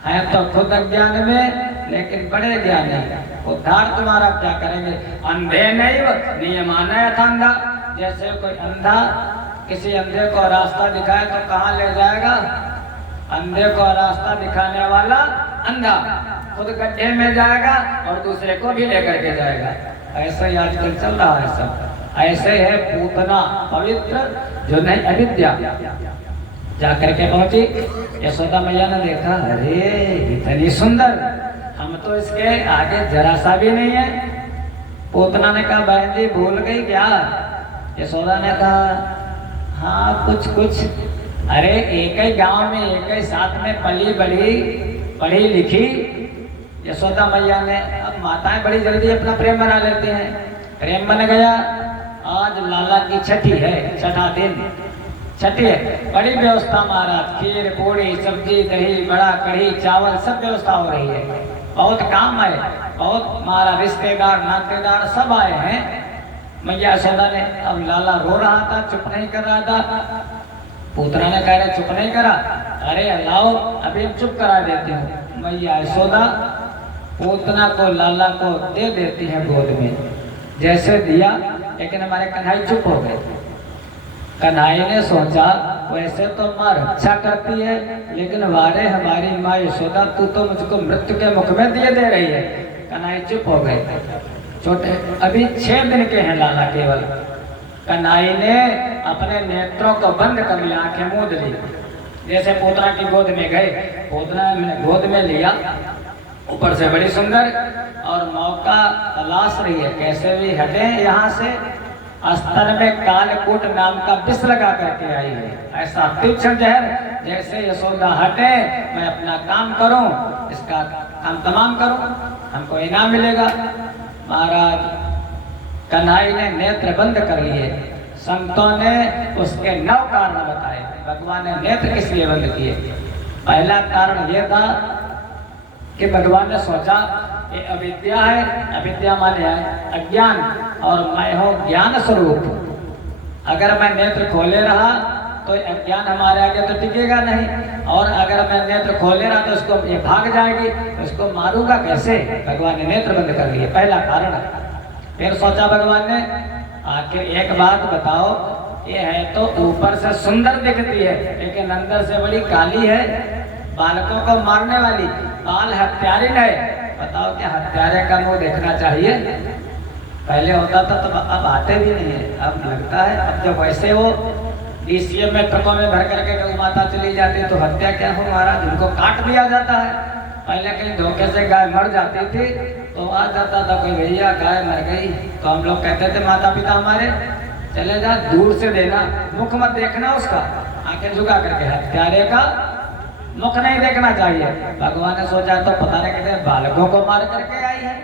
है? तो खुद अज्ञान में, लेकिन बड़े ज्ञानी। उद्धार तुम्हारा क्या करेंगे? अंधे नहीं नियमाना यथांधा, जैसे कोई अंधा किसी अंधे को रास्ता दिखाए तो कहाँ ले जाएगा? अंधे को रास्ता दिखाने वाला अंधा खुद गड्ढे में जाएगा और दूसरे को भी लेकर के जाएगा। ऐसे ही आजकल चल रहा है सब। ऐसे है पूतना पवित्र जो नहीं अविद्या, जाकर के पहुंची, यशोदा मैया ने देखा, अरे इतनी सुंदर, हम तो इसके आगे जरा सा भी नहीं है। पूतना ने कहा बहन जी भूल गई क्या? यशोदा ने कहा हाँ कुछ कुछ। अरे एक ही गांव में एक ही साथ में पली बड़ी पढ़ी लिखी यशोदा मैया ने, अब माताएं बड़ी जल्दी अपना प्रेम बना लेती हैं। प्रेम बन गया, आज लाला की छठी है, छठा दिन छठी है, बड़ी व्यवस्था महाराज, खीर पूड़ी सब्जी दही बड़ा कढ़ी चावल सब व्यवस्था हो रही है, बहुत काम है, बहुत हमारा रिश्तेदार नातेदार सब आए हैं। मैया यशोदा ने, अब लाला रो रहा था, चुप नहीं कर रहा था। पूतना ने कह रहे चुप नहीं करा, अरे लाओ अभी हम चुप करा देते हैं। मैया यशोदा पूतना को लाला को दे देती है गोद में, जैसे दिया, लेकिन हमारे कन्हई चुप हो गए। कन्हई ने सोचा वैसे तो माँ रक्षा करती है, लेकिन वारे हमारी माँ यशोदा तू तो मुझको मृत्यु के मुख में दिए दे रही है। कन्हई चुप हो गए। छोटे अभी 6 दिन के हैं लाला केवल। कन्हई ने अपने नेत्रों को बंद कर लिया, आंखें मूंद ली, जैसे पोतना की गोद में गए। पोतना ने गोद में लिया, ऊपर से बड़ी सुंदर, और मौका तलाश रही है कैसे भी हटे यहाँ से। अस्तर में कालकूट नाम का विष लगा करके आई है, ऐसा तीक्ष्ण जहर, जैसे यशोदा हटे मैं अपना काम करूं, इसका काम तमाम करूं, हमको इनाम मिलेगा। महाराज कन्हई ने नेत्र बंद कर लिए। संतों ने उसके 9 कारण बताए, भगवान ने नेत्र किस लिए बंद किए। पहला कारण यह था कि भगवान ने सोचा ये अविद्या है, अविद्या माने है अज्ञान, और मैं हूँ ज्ञान स्वरूप। अगर मैं नेत्र खोले रहा तो अज्ञान हमारे आगे तो टिकेगा नहीं, और अगर मैं नेत्र खोले रहा तो उसको ये भाग जाएगी, तो उसको मारूंगा कैसे। भगवान ने नेत्र बंद कर लिए, पहला कारण। फिर सोचा भगवान ने, आखिर एक बात बताओ, ये है तो ऊपर से सुंदर दिखती है, लेकिन अंदर से बड़ी काली है, बालकों को मारने वाली, बाल हत्यारिन है। बताओ क्या हत्यारे का मुंह देखना चाहिए? पहले होता था तो अब आते भी नहीं है, अब लगता है। अब जब वैसे वो डीसीएम में ट्रकों में भर करके गौ माता चली जाती तो हत्या क्या हो महाराज, उनको काट दिया जाता है। पहले कहीं धोखे से गाय मर जाती थी तो आ जाता था कोई, भैया गाय मर गई, तो हम लोग कहते थे माता पिता हमारे, चले जा दूर से देना, मुख मत देखना उसका, आंखें झुका करके। हत्यारे का मुख नहीं देखना चाहिए। भगवान ने सोचा तो पता नहीं कितने बालकों को मार करके आई है,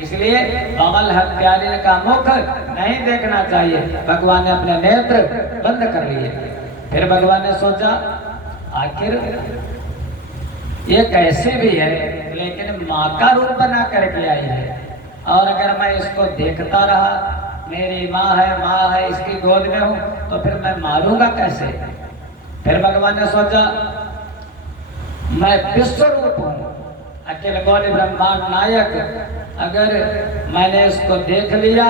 इसलिए बाबल हत्यारे का मुख नहीं देखना चाहिए। भगवान ने अपने नेत्र बंद कर लिए। फिर भगवान ने सोचा आखिर ये कैसे भी है, लेकिन माँ का रूप बना करके आई है, और अगर मैं इसको देखता रहा, मेरी माँ है इसकी गोद में हूँ, तो फिर मैं मारूंगा कैसे। फिर भगवान ने सोचा मैं विश्व रूप हूँ, अखिल गौरी ब्रह्मांड नायक, अगर मैंने इसको देख लिया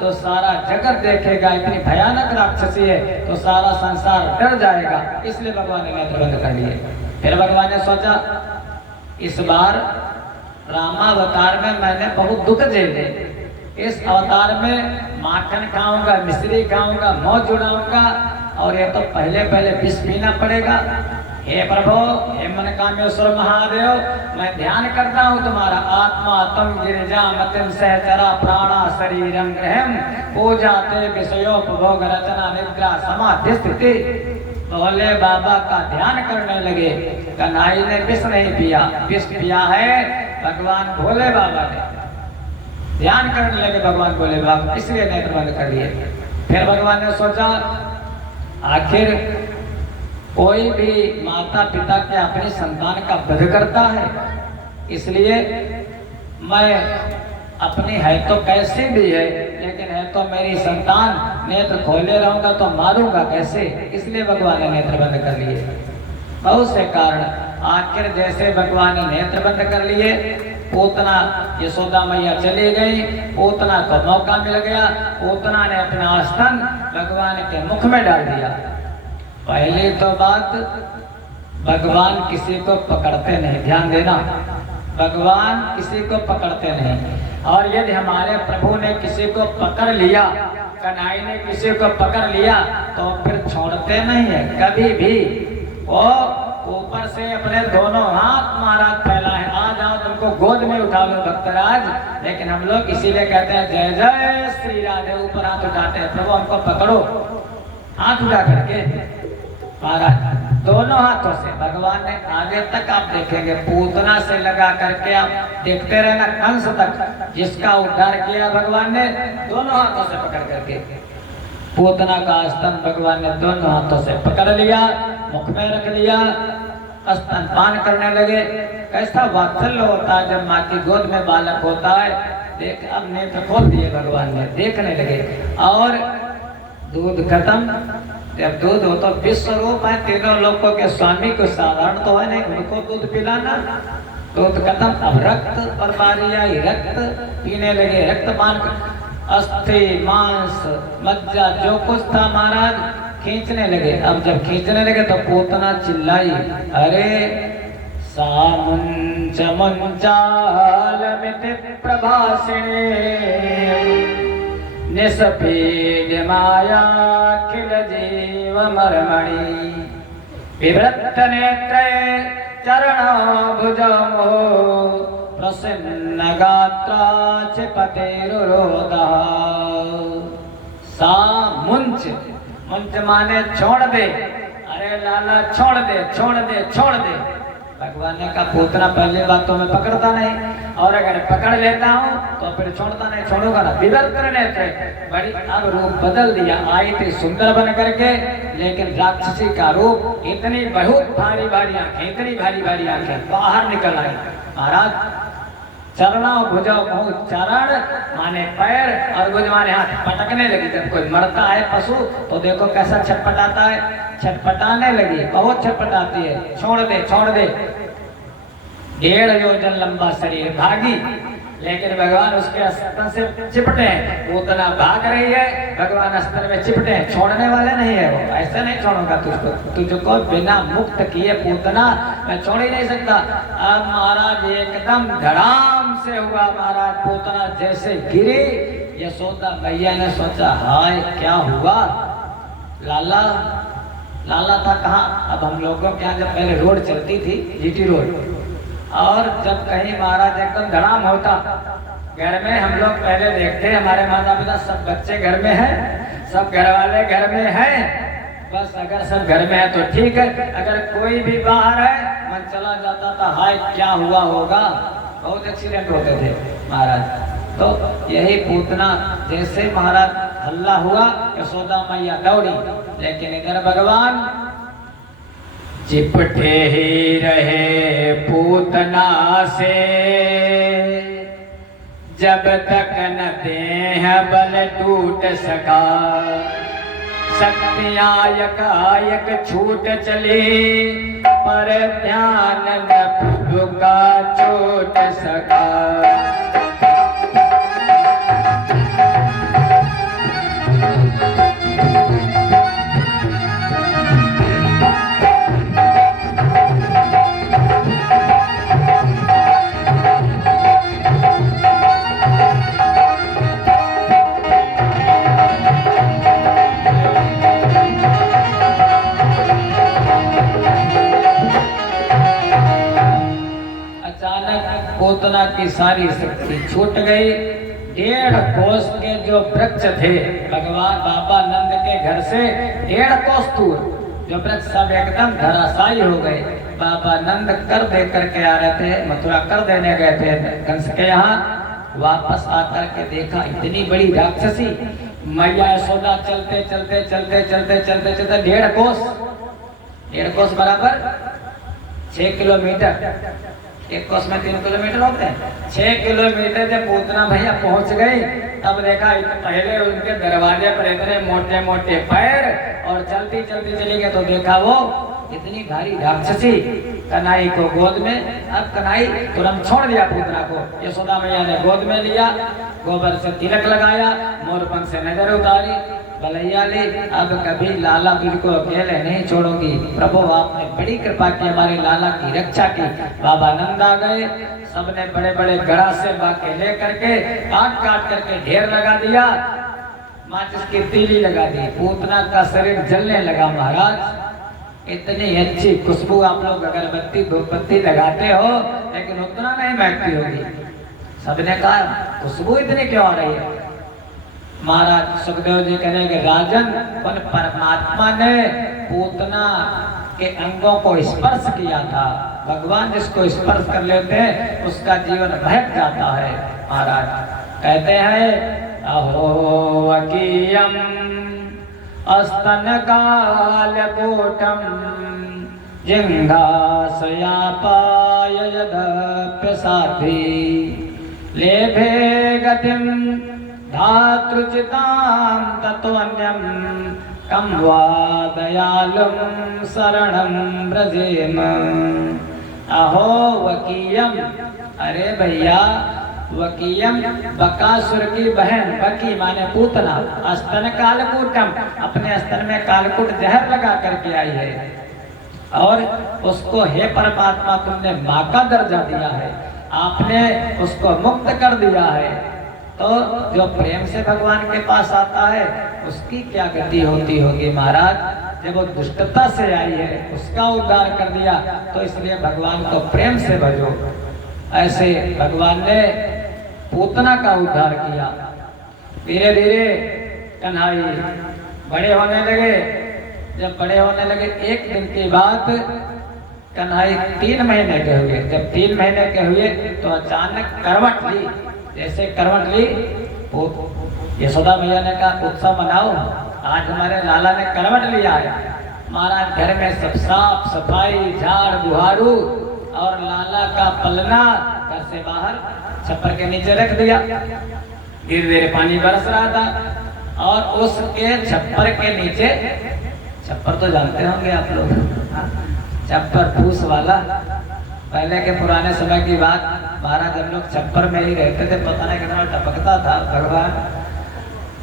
तो सारा जगत देखेगा, इतनी भयानक राक्षसी है, तो सारा संसार डर जाएगा, इसलिए भगवान ने नेत्र बंद कर लिए। फिर भगवान ने सोचा इस बार रामावतार में मैंने बहुत दुख झेले, इस अवतार में माखन खाऊंगा, मिश्री खाऊंगा, मौज उड़ाऊंगा, और ये तो पहले विष पीना पड़ेगा। हे प्रभु, हे मनकामेश्वर महादेव, मैं ध्यान करता हूँ तुम्हारा। आत्मा तम गिरिजा मतिम सहचरा प्राणा शरीरम ग्रहम पूजा ते विषयोपभोग रचना निद्रा समाधि स्थिति। भोले बाबा का ध्यान करने लगे। कन्हई ने विष नहीं पिया, विष पिया है भगवान भोले बाबा ने। ध्यान करने लगे भगवान भोले बाबा, इसलिए नेत्र बंद कर लिए। फिर भगवान ने सोचा आखिर कोई भी माता पिता के अपने संतान का वध करता है, इसलिए मैं अपनी है तो कैसी भी है, लेकिन है तो मेरी संतान, नेत्र खोले रहूंगा तो मारूंगा कैसे, इसलिए भगवान ने नेत्र बंद कर लिए। बहुत से कारण, आखिर जैसे भगवान ने नेत्र बंद कर लिए, पूतना यशोदा मैया चली गई, पूतना को मौका मिल गया, पूतना ने अपना स्तन भगवान के मुख में डाल दिया। पहली तो बात, भगवान किसी को पकड़ते नहीं, ध्यान देना, भगवान किसी को पकड़ते नहीं। और यदि हमारे प्रभु ने किसी को पकड़ लिया, कन्हई ने किसी को पकड़ लिया, तो फिर छोड़ते नहीं है कभी भी। वो ऊपर से अपने दोनों हाथ महाराज फैलाए, आ जाओ तुमको गोद में उठा लो भक्तराज। लेकिन हम लोग इसीलिए कहते हैं जय जय श्री राधे, ऊपर हाथ उठाते हैं, प्रभु हमको पकड़ो, हाथ उठा करके महाराज। दोनों हाथों से भगवान ने आगे तक आप देखेंगे पूतना से लगा करके आप देखते रहना कंस तक जिसका उद्धार किया भगवान ने दोनों हाथों से पकड़ करके। पूतना का स्तन भगवान ने दोनों हाथों से पकड़ लिया, मुख में रख लिया, स्तनपान करने लगे। कैसा वात्सल्य होता है जब माँ की गोद में बालक होता है। देख अब नेत्र खोल दिए भगवान ने, देखने लगे और दूध खत्म। जब दूध हो तो विश्व रूप है, तीनों लोगों के स्वामी को साधारण तो है नहीं, उनको दूध पिलाना। दूध खत्म, अब रक्त पर बारी आई, रक्त पीने लगे, रक्त पान अस्थि मांस मज्जा जो कुछ था महाराज खींचने लगे। अब जब खींचने लगे तो पूतना चिल्लाई, अरे सामुंच मुंचालमिति प्रभासिणे निसपीड माया किल जीव मर्मणि विवृत्त नेत्रे चरणाभुजमो प्रसन्न गात्रा चिपतेरुरोधा। सामुंच, मुंच माने छोड़ दे, अरे लाला छोड़ दे छोड़ दे छोड़ दे। भगवान ने कहा पूतना पहले बात तो मैं पकड़ता नहीं, और अगर पकड़ लेता हूँ तो फिर छोड़ता नहीं, छोड़ूंगा ना। विवर्त करने थे बड़ी, अब रूप बदल दिया। आई थी सुंदर बन करके, लेकिन राक्षसी का रूप, इतनी बहुत भारी भारी आंखें, इतनी भारी भारी आंखें बाहर निकल आई। महाराज चरणों भुजाओं मुंह, चरण माने पैर और भुज माने हाथ, पटकने लगी। जब कोई मरता है पशु तो देखो कैसा छटपटाता है, छटपटाने लगी, बहुत छटपटाती है। छोड़ दे छोड़ दे। 1.5 योजन लंबा शरीर, भागी, लेकिन भगवान उसके अस्त्र से चिपटे हैं। पूतना भाग रही है, भगवान अस्त्र में चिपटे हैं, छोड़ने वाले नहीं है वो। ऐसे नहीं छोड़ूंगा तुझको, तुझको बिना मुक्त किए पूतना मैं छोड़ ही नहीं सकता। अब महाराज एकदम धड़ाम से हुआ, महाराज पूतना जैसे गिरी, यशोदा मैया ने सोचा हाय क्या हुआ। लाला लाला था कहाँ। अब हम लोगों के यहाँ जब पहले रोड चलती थी, जीटी रोड, और जब कहीं महाराज एकदम धड़ाम होता घर में, हम लोग पहले देखते हमारे माता पिता सब बच्चे घर में हैं, सब घर वाले घर में हैं, बस अगर सब घर में है तो ठीक है, अगर कोई भी बाहर है मन चला जाता था हाय क्या हुआ होगा। बहुत एक्सीडेंट होते थे महाराज। तो यही पूतना जैसे महाराज हल्ला हुआ, यशोदा मैया दौड़ी, लेकिन इधर भगवान चिपटे ही रहे पूतना से जब तक न देह बल टूट सका। शक्तियां यकायक छूट चली, पर ध्यान न प्रभु का छूट सका। पूतना की सारी शक्ति छूट गई। 1.5 कोस के जो वृक्ष थे भगवान बाबा नंद के घर से 1.5 कोस दूर, जो वृक्ष सब एकदम धराशायी हो गए। बाबा नंद कर दे करके आ रहे थे, मथुरा कर देने गए थे कंस के यहाँ, वापस आकर के देखा इतनी बड़ी राक्षसी। मैया यशोदा चलते चलते चलते चलते चलते चलते 1.5 कोस बराबर 6 किलोमीटर, 1 कोस में 3 किलोमीटर होते हैं। 6 किलोमीटर जब पूतना भैया पहुंच गई, तब देखा पहले उनके दरवाजे पर इतने मोटे मोटे पैर, और चलती चलती चली गई तो देखा वो इतनी भारी राक्षसी कन्हई को गोद में। अब कन्हई तुरंत छोड़ दिया पूतना को, यशोदा मैया ने गोद में लिया, गोबर से तिलक लगाया, मोरपंख से नजर उतारी, बलैया ली, अब कभी लाला तुझको अकेले नहीं छोड़ूंगी। प्रभु आपने बड़ी कृपा की, हमारे लाला की रक्षा की। बाबा नंद आ गए, सबने बड़े बड़े गड़ा से बाके ले करके काट काट करके ढेर लगा दिया, माचिस की तीली लगा दी। पूतना का शरीर जलने लगा महाराज। इतनी अच्छी खुशबू, आप लोग अगरबत्ती धूपबत्ती लगाते हो लेकिन उतना नहीं महकती होगी। सबने कहा खुशबू इतनी क्यों आ रही है। महाराज सुखदेव जी कहेंगे राजन, उन परमात्मा ने पूतना के अंगों को स्पर्श किया था। भगवान जिसको स्पर्श कर लेते हैं उसका जीवन बहक जाता है। महाराज कहते हैं अहो वकीयम अस्तन कालकूटम जिंघासयापाय यदप्यसाध्वी लेभे गतिम धातृचितां तत्वन्यम कम वा दयालुम शरणं व्रजेम। अहो वकीयम, अरे भैया वकीयम बकासुर की बहन, बकी माने पूतना, अस्तन कालकूटम, अपने स्तन में कालकूट जहर लगा करके आई है और उसको हे परमात्मा तुमने माँ का दर्जा दिया है, आपने उसको मुक्त कर दिया है। तो जो प्रेम से भगवान के पास आता है उसकी क्या गति होती होगी महाराज। जब वो दुष्टता से आई है उसका उद्धार कर दिया, तो इसलिए भगवान को प्रेम से भजो। ऐसे भगवान ने पूतना का उद्धार किया। धीरे धीरे कन्हई बड़े होने लगे। जब बड़े होने लगे एक दिन की बात, कन्हई 3 महीने के हुए। जब 3 महीने के हुए तो अचानक करवट ली। जैसे करवट ली, यशोदा मैया ने कहा उत्सव मनाओ, आज हमारे लाला ने करवट लिया है। महाराज घर में सब साफ सफाई, झाड़ बुहारू और लाला का पलना घर से बाहर छप्पर के नीचे रख दिया। धीरे धीरे पानी बरस रहा था और उसके छप्पर के नीचे, छप्पर तो जानते होंगे आप लोग, छप्पर फूस वाला, पहले के पुराने समय की बात। महाराज हम लोग छप्पर में ही रहते थे, पता नहीं कितना टपकता था भगवान।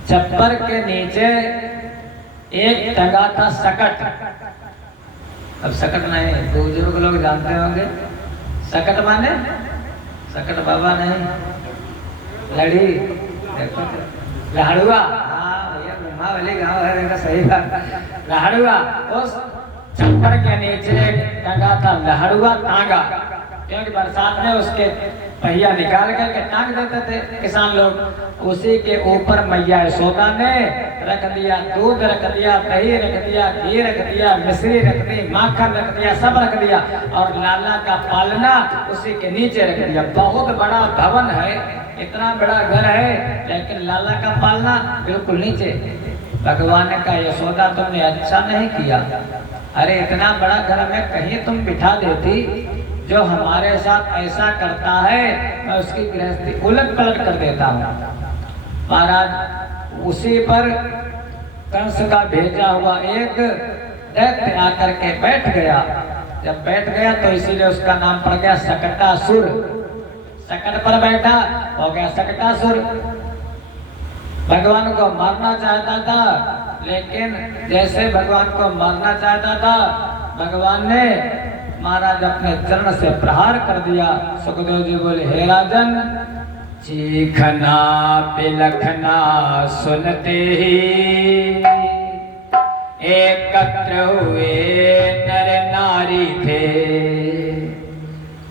छप्पर के नीचे एक टंगा था सकट। अब सकट नहीं, बुजुर्ग लोग जानते होंगे सकट माने, सकट बाबा नहीं, लड़ी, लहड़ुआ। हाँ भैया गुम्मा वाली गाँव है, इनका सही बात। लहड़ुआ, उस छप्पर के नीचे टंगा था लहड़ुआ तांगा, क्योंकि बरसात में उसके पहिया निकाल करके टांग देते थे किसान लोग। उसी के ऊपर मैया यशोदा ने रख दिया दूध, रख दिया दही, रख दिया घी, रख दिया मिश्री, रख दी माखन, रख दिया, सब रख दिया और लाला का पालना उसी के नीचे रख दिया। बहुत बड़ा भवन है, इतना बड़ा घर है, लेकिन लाला का पालना बिल्कुल नीचे। भगवान ने कहा यशोदा तुमने अच्छा नहीं किया, अरे इतना बड़ा घर में कहीं तुम बिठा देती। जो हमारे साथ ऐसा करता है मैं उसकी गृहस्थी उलट पलट कर देता हूँ। महाराज उसी पर कंस का भेजा हुआ एक दैत्य आकर के बैठ गया। जब बैठ गया तो इसीलिए उसका नाम पड़ गया सकटासुर। सकट पर बैठा हो गया सकटासुर। भगवान को मारना चाहता था, लेकिन जैसे भगवान को मारना चाहता था भगवान ने महाराज अपने चरण से प्रहार कर दिया। सुखदेव जी बोले हे राजन, चीखना बिलखना सुनते ही एकत्र हुए नर नारी थे।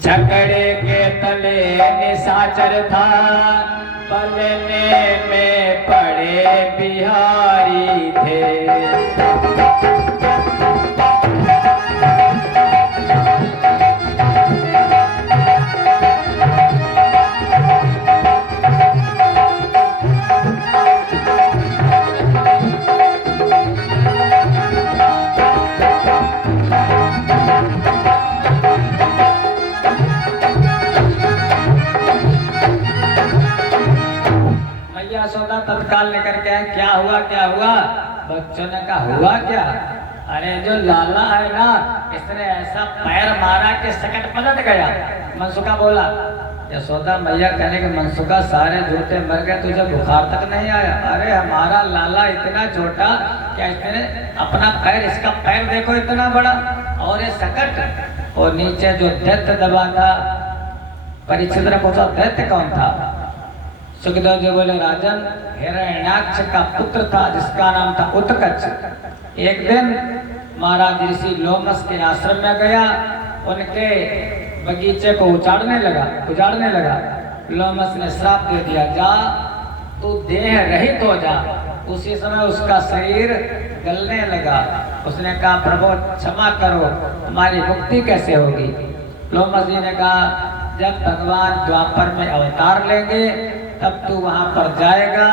झगड़े के तले निशाचर था, पलने में पड़े बिहारी थे। तत्काल लेकर के क्या हुआ क्या हुआ? बच्चों ने कहा हुआ क्या? अरे जो लाला है ना, इसने ऐसा पैर मारा कि सकट पलट गया। मनसुखा बोला, यशोदा मैया कहने के मनसुखा सारे जूते मर गए, तुझे बुखार तक नहीं आया? अरे हमारा लाला इतना छोटा, क्या इसने अपना पैर, इसका पैर देखो इतना बड़ा, और ये सकट। और नीचे जो दैत्य दबा था, परीक्षित ने पूछा दैत्य कौन था? सुखदेव जी बोले राजन, हिरण्याक्ष का पुत्र था जिसका नाम था उत्कच। एक दिन महाराज ऋषि लोमस के आश्रम में गया, उनके बगीचे को उजाड़ने लगा। लोमस ने श्राप दे दिया, जा तू देह रहित हो जा। उसी समय उसका शरीर गलने लगा उसने कहा प्रभु क्षमा करो, हमारी मुक्ति कैसे होगी? लोमस जी ने कहा जब भगवान द्वापर में अवतार लेंगे तब तू वहां पर जाएगा,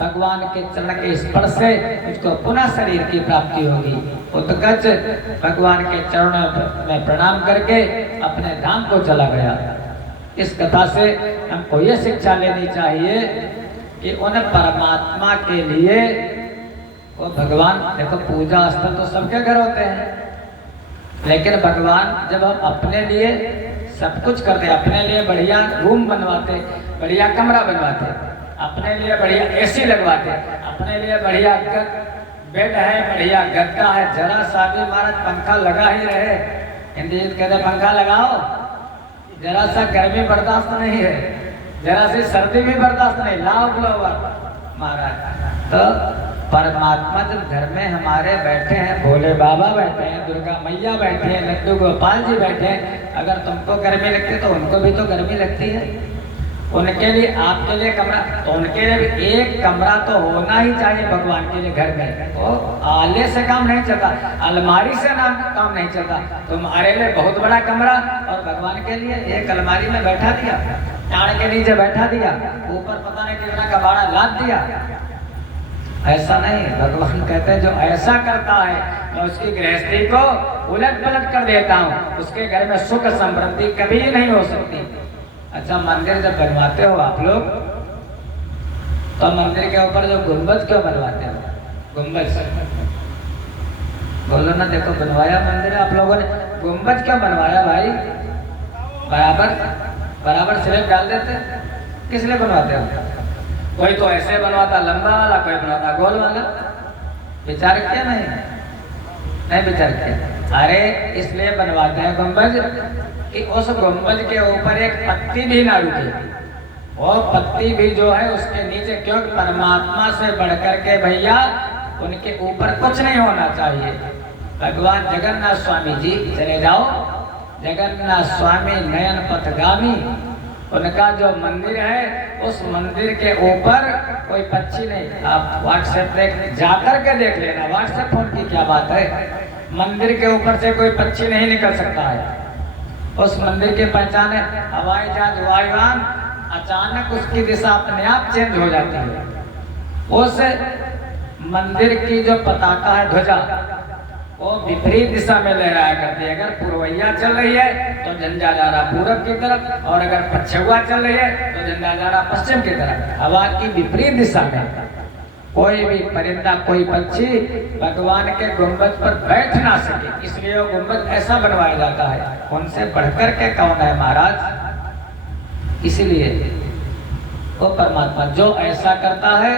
भगवान के चरण के स्पर्श से उसको पुनः शरीर की प्राप्ति होगी। उत्कच भगवान के चरणों में प्रणाम करके अपने धाम को चला गया। इस कथा से हमको ये शिक्षा लेनी चाहिए कि उन परमात्मा के लिए वो भगवान, देखो पूजा स्थल तो सबके घर होते हैं, लेकिन भगवान जब हम अपने लिए सब कुछ करते, अपने लिए बढ़िया रूम बनवाते, बढ़िया कमरा बनवाते, अपने लिए बढ़िया एसी लगवाते, अपने लिए बढ़िया बेड है, बढ़िया गद्दा है, जरा सा भी महाराज पंखा लगा ही रहे, हिंदी कहते पंखा लगाओ, जरा सा गर्मी बर्दाश्त नहीं है, जरा सी सर्दी भी बर्दाश्त नहीं, लाओ ब्लोवर महाराज। तो परमात्मा जब घर में हमारे बैठे हैं, भोले बाबा बैठे हैं, दुर्गा मैया बैठे हैं, लड्डू गोपाल जी बैठे हैं, अगर तुमको गर्मी लगती है तो उनको भी तो गर्मी लगती है। उनके लिए, आपके लिए कमरा, तो उनके लिए भी एक कमरा तो होना ही चाहिए भगवान के लिए घर में। वो आले से काम नहीं चलता, अलमारी से काम नहीं चलता। तुम्हारे लिए बहुत बड़ा कमरा और भगवान के लिए एक अलमारी में बैठा दिया, टाड़ के नीचे बैठा दिया, ऊपर पता नहीं कितना कबाड़ा लाद दिया। ऐसा नहीं, भगवान कहते हैं जो ऐसा करता है मैं उसकी गृहस्थी को उलट पलट कर देता हूँ, उसके घर में सुख समृद्धि कभी नहीं हो सकती। अच्छा, मंदिर जब बनवाते हो आप लोग तो मंदिर के ऊपर जो गुंबद क्यों बनवाते हो? गुंबद बोलो ना, देखो बनवाया मंदिर आप लोगों ने, गुंबद क्यों बनवाया भाई? बराबर बराबर स्लैब डाल देते, किस लिए बनवाते हो? कोई तो ऐसे बनवाता लंबा वाला, कोई बनवाता गोल वाला। विचार किया? नहीं विचार किया। अरे इसलिए बनवाते हैं गुंबद कि उस गुंबद के ऊपर एक पत्ती भी ना रुके, वो पत्ती भी जो है उसके नीचे, क्योंकि परमात्मा से बढ़कर के भैया उनके ऊपर कुछ नहीं होना चाहिए। भगवान जगन्नाथ स्वामी जी चले जाओ, जगन्नाथ स्वामी नयन पथगामी, उनका जो मंदिर है उस मंदिर के ऊपर कोई पक्षी नहीं। आप व्हाट्सएप पे जाकर के देख लेना, व्हाट्सएप फोन की क्या बात है, मंदिर के ऊपर से कोई पक्षी नहीं निकल सकता है। उस मंदिर की पहचान है, हवाई जहाज वायुयान अचानक उसकी दिशा अपने आप चेंज हो जाती है। उस मंदिर की जो पताका है, ध्वजा, वो विपरीत दिशा में लहराया करती है। अगर पूर्वैया चल रही है तो झंडा जा रहा पूरब की तरफ, और अगर पश्चिमा चल रही है तो झंडा जा रहा पश्चिम की तरफ, हवा की विपरीत दिशा में। कोई भी परिंदा, कोई पक्षी भगवान के गुंबद पर बैठ ना सके, इसलिए वो गुंबद ऐसा बनवाया जाता है। उनसे बढ़कर के कौन है महाराज? इसलिए वो परमात्मा जो ऐसा करता है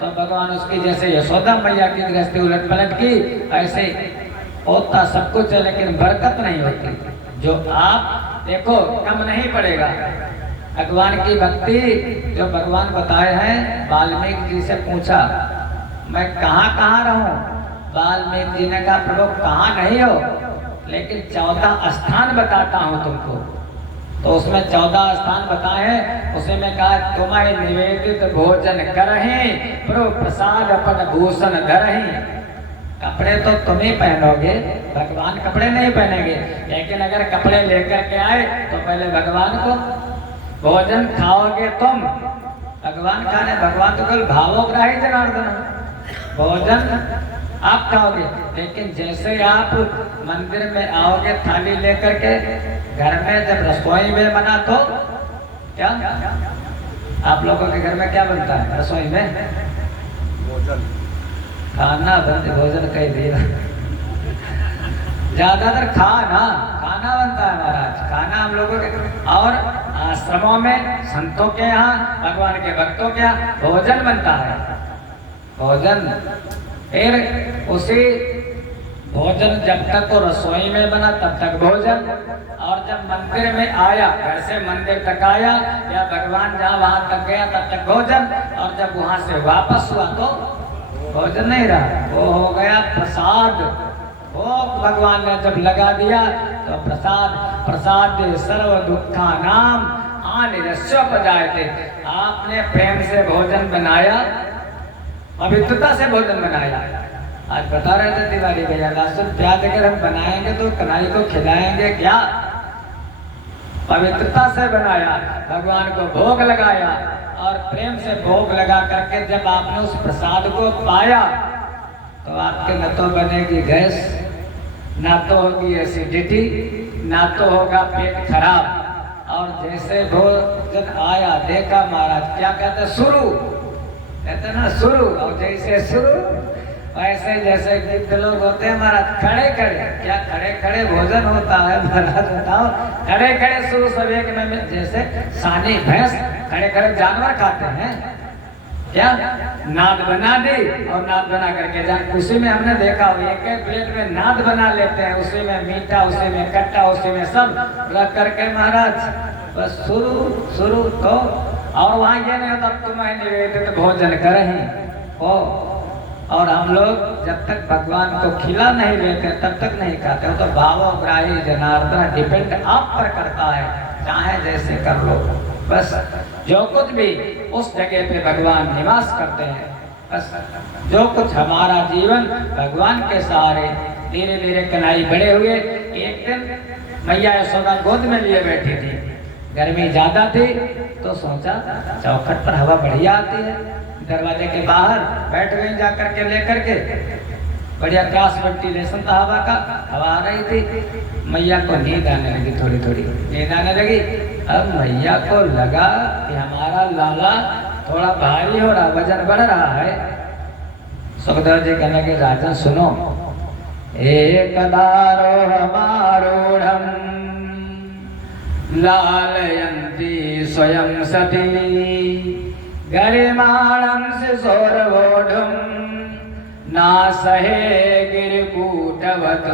तो भगवान उसकी, जैसे यशोदा मैया की गृहस्थी उलट पलट की, ऐसे होता सब कुछ है लेकिन बरकत नहीं होती। जो आप देखो कम नहीं पड़ेगा। भगवान की भक्ति जो भगवान बताए हैं, वाल्मीकि जी से पूछा मैं कहाँ कहाँ रहूं? वाल्मीकि जी ने कहा प्रभु कहाँ नहीं हो, लेकिन 14 स्थान बताता हूँ तुमको। तो उसमें 14 स्थान बताए हैं, उसे में कहा तुम्हें निवेदित भोजन करहीं, प्रभु प्रसाद अपन भूषण धरहीं। कपड़े तो तुम ही पहनोगे, भगवान कपड़े नहीं पहनेंगे, लेकिन अगर कपड़े लेकर के आए तो पहले भगवान को भोजन खाओगे तुम। भगवान खाने, भगवान तो केवल भावोग्राही जनार्दन, भोजन आप खाओगे, लेकिन जैसे आप मंदिर में आओगे थाली लेकर के, घर में जब रसोई में बना तो क्या आप लोगों के घर में क्या बनता है? रसोई में भोजन, खाना बनते, भोजन कह दिया, ज्यादातर खाना बनता है महाराज, खाना हम लोगों के। और आश्रमों में संतों के यहाँ, भगवान के भक्तों के यहाँ भोजन बनता है, भोजन। फिर उसी भोजन जब तक वो रसोई में बना तब तक भोजन, और जब मंदिर में आया, घर से मंदिर तक आया या भगवान जहाँ वहां तक गया तब तक भोजन, और जब वहां से वापस हुआ तो भोजन नहीं रहा, वो हो गया प्रसाद। वो भगवान ने जब लगा दिया तो प्रसाद, प्रसाद सर्व दुखा नाम आनिरस्य बजाते। आपने प्रेम से भोजन बनाया, पवित्रता से भोजन बनाया, आज बता रहे थे तिवारी भैया, लहसुन प्याज अगर हम बनाएंगे तो कन्हैया को खिलाएंगे क्या? पवित्रता से बनाया, भगवान को भोग लगाया और प्रेम से भोग लगा करके जब आपने उस प्रसाद को पाया तो आपके न तो बनेगी गैस, ना तो होगी एसिडिटी, ना तो होगा पेट खराब। और जैसे भोजन आया देखा महाराज, क्या कहते शुरू, कहते ना शुरू, और जैसे शुरू वैसे जैसे गिद्ध लोग होते हैं महाराज, खड़े खड़े, क्या खड़े खड़े भोजन होता है महाराज बताओ, खड़े खड़े शुरू सब एक में, जैसे सानी भैंस खड़े खड़े जानवर खाते हैं, क्या नाद बना दी और नाद बना करके जान, उसी में हमने देखा एक एक प्लेट में नाद बना लेते हैं, उसी में मीठा, उसी में खट्टा, उसी में सब रख करके महाराज बस शुरू शुरू तो। और वहाँ ये नहीं होता तुम्हें निवेदित भोजन करें ओ, और हम लोग जब तक भगवान को खिला नहीं लेते तब तक नहीं खाते हो। तो भावोग्राही जनार्दन डिपेंड आप पर करता है, चाहे जैसे कर लो, बस जो कुछ भी उस जगह पे भगवान निवास करते हैं। बस जो कुछ हमारा जीवन भगवान के सहारे धीरे धीरे कन्हैया बड़े हुए। एक दिन मैया यशोदा गोद में लिए बैठी थी, गर्मी ज्यादा थी तो सोचा चौखट पर हवा बढ़िया आती है, दरवाजे के बाहर बैठ गई जा करके लेकर के, बढ़िया क्रॉस वेंटिलेशन था हवा का, हवा आ रही थी। मैया को नींद आने लगी, थोड़ी थोड़ी नींद आने लगी। अब मैया को लगा कि हमारा लाला थोड़ा भारी हो रहा, वजन बढ़ रहा है। सुखदेव जी कहने लगे राजन सुनो, एक दारो हमारूढ़म लालयंती स्वयं सती गरिमाणं शिशोरवोढुं ना सहे गिरकूटवत।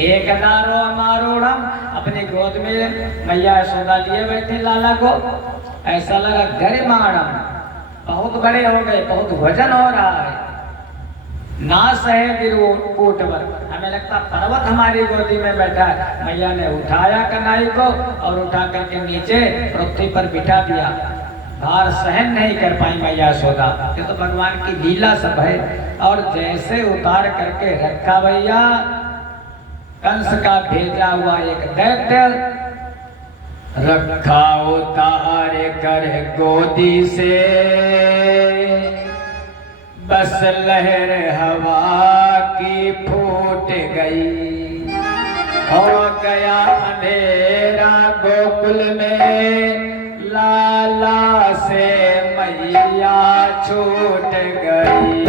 एक दारो हमारूढ़म, अपनी गोद में मैया यशोदा लिए बैठे लाला को, ऐसा लगा गरिमाणम, बहुत बड़े हो गए, बहुत वजन हो रहा है। ना सहे गिरकूटवत, हमें लगता पर्वत हमारी गोदी में बैठा है। मैया ने उठाया कन्हैया को और उठा करके नीचे पृथ्वी पर बिठा दिया। भार सहन नहीं कर पाई मैया यशोदा, ये तो भगवान की लीला सब है। और जैसे उतार करके रखा भैया, कंस का भेजा हुआ एक दैत्य रखा उतार कर गोदी से, बस लहर हवा की फूट गई, हो गया अंधेरा गोकुल में, लाला से मैया छूट गई।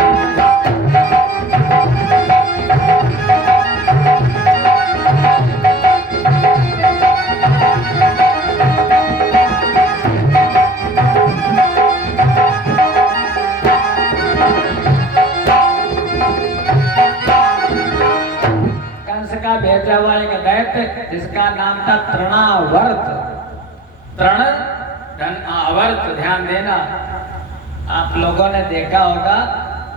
का भेजा हुआ एक दैत्य जिसका नाम था तृणावर्त, तृण धन आवर्त। ध्यान देना, आप लोगों ने देखा होगा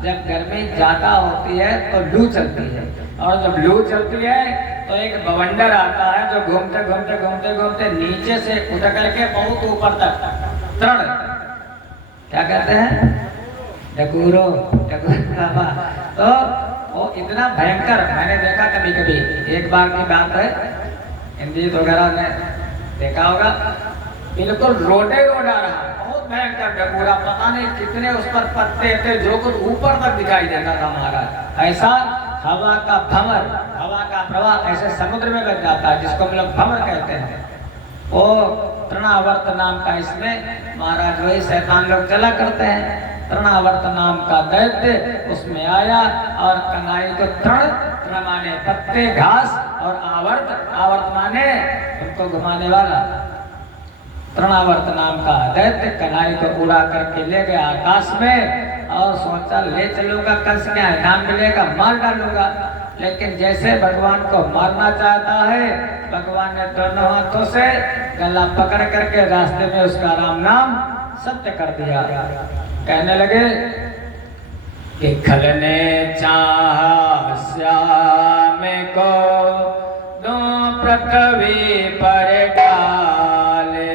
जब गर्मी ज्यादा होती है तो लू चलती है, और जब लू चलती है तो एक बवंडर आता है जो घूमते घूमते घूमते घूमते नीचे से उठकर के बहुत ऊपर तक, तृण क्या कहते हैं, डगूरो, तो वो इतना भयंकर, मैंने देखा कभी कभी, एक बार की बात है, हिंदी वगैरह ने देखा होगा, बिल्कुल रोडे रोड आ रहा, बहुत भयंकर डगूरा, पता नहीं कितने उस पर पत्ते थे, जो कुछ ऊपर तक दिखाई देता था महाराज। ऐसा हवा का भंवर, हवा का प्रवाह ऐसे समुद्र में बच जाता है, जिसको हम लोग भंवर कहते हैं। वो तृणावर्त नाम का इसमें महाराज वही शैतान लोग चला करते हैं। तृणावर्त नाम का दैत्य उसमें आया और कन्हैया को तृण माने पत्ते घास, और आवर्त, आवर्त माने उनको घुमाने वाला। तृणावर्त नाम का दैत्य कन्हैया को उड़ा करके ले गया आकाश में, और सोचा ले चलूंगा, कंस क्या इनाम मिलेगा, मार डालूंगा। लेकिन जैसे भगवान को मारना चाहता है, भगवान ने दोनों हाथों से गला पकड़ करके रास्ते में उसका राम नाम सत्य कर दिया। कहने लगे कि खलने चाहा श्याम को दो पृथ्वी पर डाले,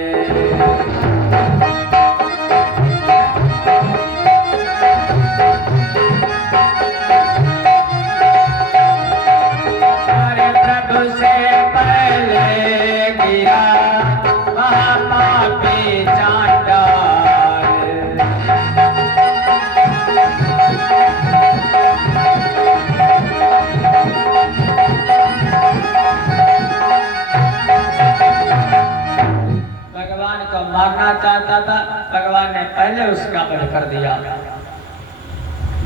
को मारना चाहता था, भगवान ने पहले उसका वध कर दिया।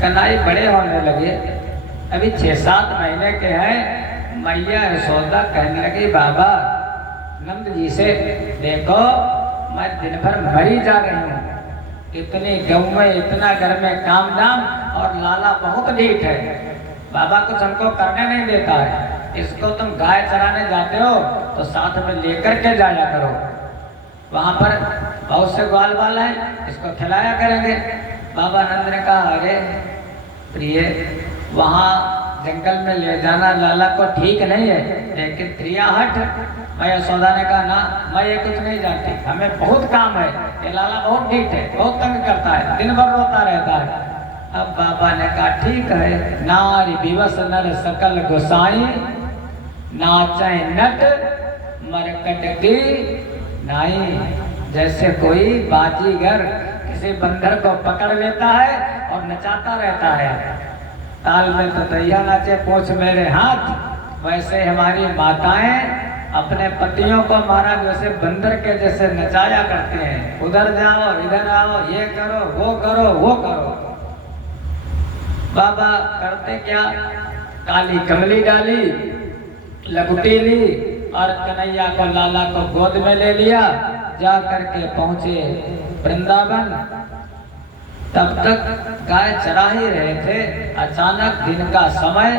कन्हई बड़े होने लगे, अभी 6-7 महीने के हैं। मैया यशोदा कहने लगी, बाबा नंद जी से, देखो मैं दिन भर मरी जा रही हूँ, इतनी गौ में, इतना घर में काम धाम, और लाला बहुत ढीठ है, बाबा कुछ हमको करने नहीं देता है। इसको तुम गाय चराने जाते हो तो साथ में लेकर के जाया करो, वहां पर बहुत से ग्वाल वाला है, इसको खिलाया करेंगे। बाबा नंद ने कहा, अरे प्रिय, वहाँ जंगल में ले जाना लाला को ठीक नहीं है, लेकिन प्रिया हट। मैं यशोदा ने कहा, ना मैं ये कुछ नहीं जानती, हमें बहुत काम है, ये लाला बहुत ढीठ है, बहुत तंग करता है, दिन भर रोता रहता है। अब बाबा ने कहा, ठीक है, नारी विवश नर सकल गोसाई, नाचे नट मरकट की नाई। जैसे कोई बाजीगर किसी बंदर को पकड़ लेता है और नचाता रहता है, ताल में तो दैया नाचे पूछ मेरे हाथ, वैसे हमारी माताएं अपने पतियों को महाराज वैसे बंदर के जैसे नचाया करते हैं, उधर जाओ इधर आओ, ये करो वो करो वो करो। बाबा करते क्या, काली कमली डाली, लकुटी ली और कन्हैया को, लाला को गोद में ले लिया, जा करके पहुंचे वृंदावन। तब तक गाय चरा ही रहे थे, अचानक दिन का समय,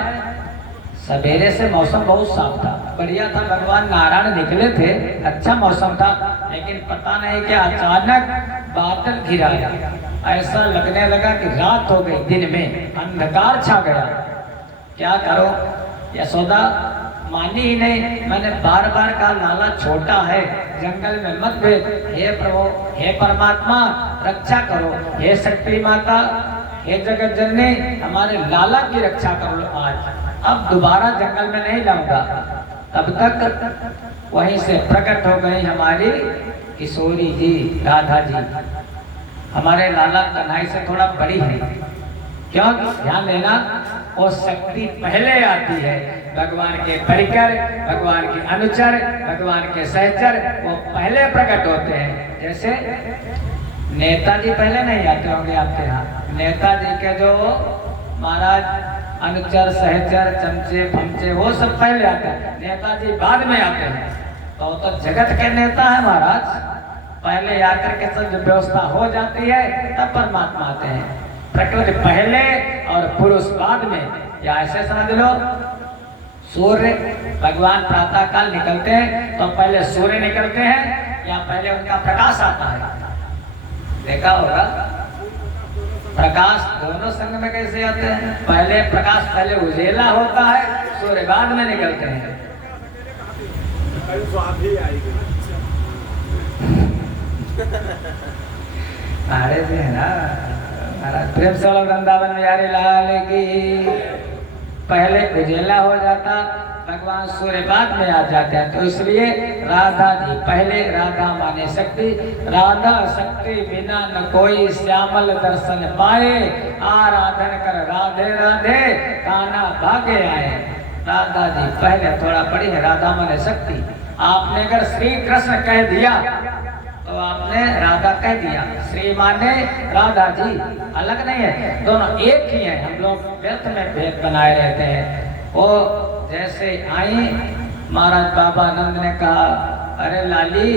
सवेरे से मौसम बहुत साफ था, बढ़िया था, भगवान नारायण निकले थे, अच्छा मौसम था, लेकिन पता नहीं कि अचानक बादल घिरा, ऐसा लगने लगा कि रात हो गई, दिन में अंधकार छा गया। क्या करो, यशोदा मानी ही नहीं। मैंने बार बार कहा, लाला छोटा है, जंगल में मत भेज, हे प्रभु, हे परमात्मा रक्षा करो, हे शक्ति माता, हे जगत जननी, हमारे लाला की रक्षा करो आज, अब दोबारा जंगल में नहीं लाऊंगा। तब तक वहीं से प्रकट हो गई हमारी किशोरी जी, राधा जी। हमारे लाला कन्हई से थोड़ा बड़ी है, क्यों, ध्यान देना, वो शक्ति पहले आती है, भगवान के परिकर, भगवान के अनुचर, भगवान के सहचर, वो पहले प्रकट होते हैं। जैसे नेताजी पहले नहीं आते होंगे आपके यहाँ, नेताजी के जो महाराज अनुचर, सहचर, चमचे फमचे, वो सब पहले आते हैं, नेताजी बाद में आते हैं। तो जगत के नेता है महाराज, पहले आकर के सब व्यवस्था हो जाती है, तब परमात्मा आते हैं। प्रकृति पहले और पुरुष बाद में, या ऐसे समझ लो, सूर्य भगवान प्रातः काल निकलते हैं तो पहले सूर्य निकलते हैं, या पहले उनका प्रकाश आता है, देखा होगा। प्रकाश दोनों संग में कैसे आते हैं, पहले प्रकाश पहले उजेला होता है, सूर्य बाद में निकलते हैं। अरे जी है ना, प्रेम से वृंदावन में यारी लाल की, पहले उजेला हो जाता, भगवान सूर्य बाद में आ जाते हैं। तो इसलिए राधा जी पहले, राधा माने शक्ति, राधा शक्ति बिना न कोई श्यामल दर्शन पाए, आराधन कर राधे राधे कान्हा भागे आए। राधा जी पहले थोड़ा बड़ी है, राधा माने शक्ति। आपने अगर श्री कृष्ण कह दिया तो आपने राधा कह दिया, श्री माने राधा जी, अलग नहीं है, दोनों एक ही हैं। हम लोग व्यर्थ में भेद बनाए रहते हैं। वो जैसे आई, महाराज बाबा नंद ने कहा, अरे लाली,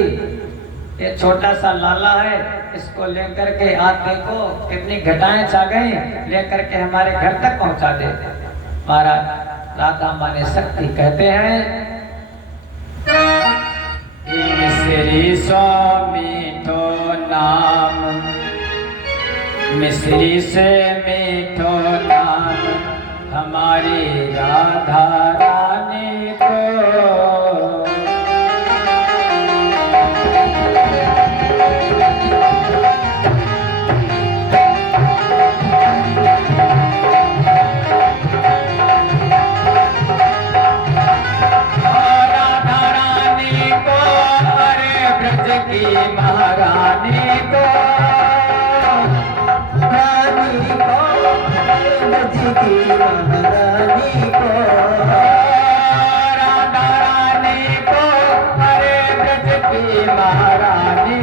ये छोटा सा लाला है, इसको लेकर के आप देखो कितनी घटाएं छा गई, लेकर के हमारे घर तक पहुंचा दे। महाराज राधा माने शक्ति कहते हैं, मिश्री स्वामी तो नाम, मिश्री से मीठो नाम, हमारी राधा रानी को। महारानी को, रानी को, ब्रज की महारानी को, राधा रानी को, अरे ब्रज की महारानी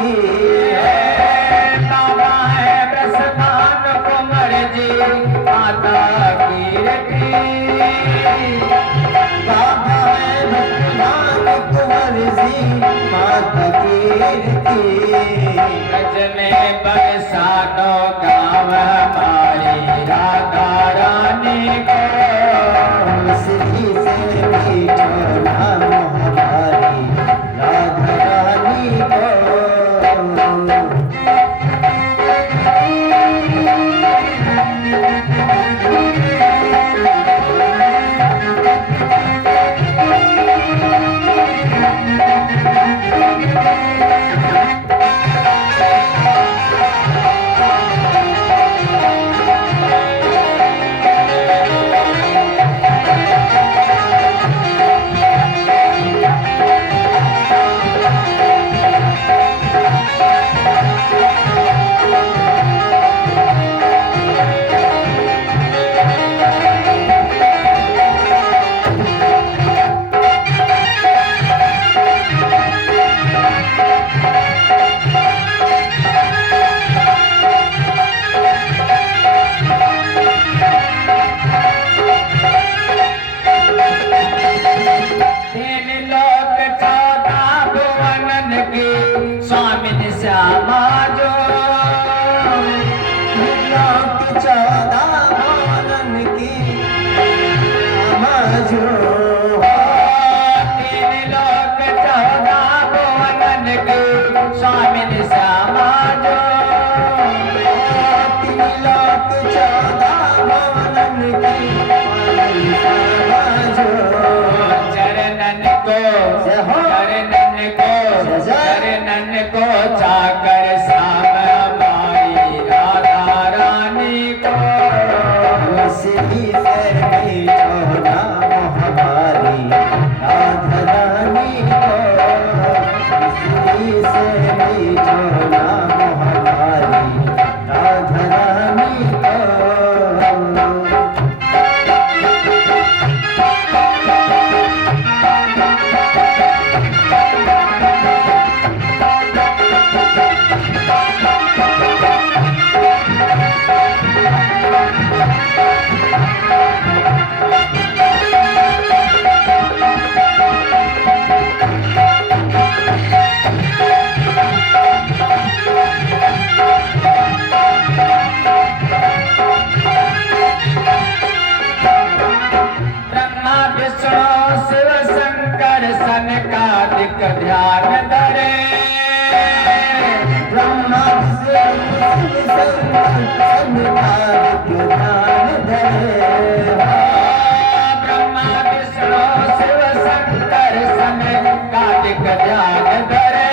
की बाबा है ब्रसमान कुंवर जी माता कीर्ति बाबा है भगवान कुंवर जी माता कीर्ति गज में बरसानो गाँव हमारी राधा रानी को श्री से मीठो नाम हमारी राधा रानी को स्वामी श्यामा जो चौदह भवन की जो तीन लोक 14 भुवन के स्वामी श्यामा जो तीन लोक 14 भवन की जो चरणन को जय हो। चरणन को चाकर श्याम हमारी राधा रानी को श्री से मीठो नाम हमारी राधा रानी को श्री से मीठो नाम हमारी राधा रानी को ब्रह्मा विष्णु शिव शंकर सनकादिक ध्यान धरे ब्रह्मा विष्णु सनकादिक ध्यान धरे ब्रह्मा विष्णु शिव शंकर सनकादिक ध्यान धरे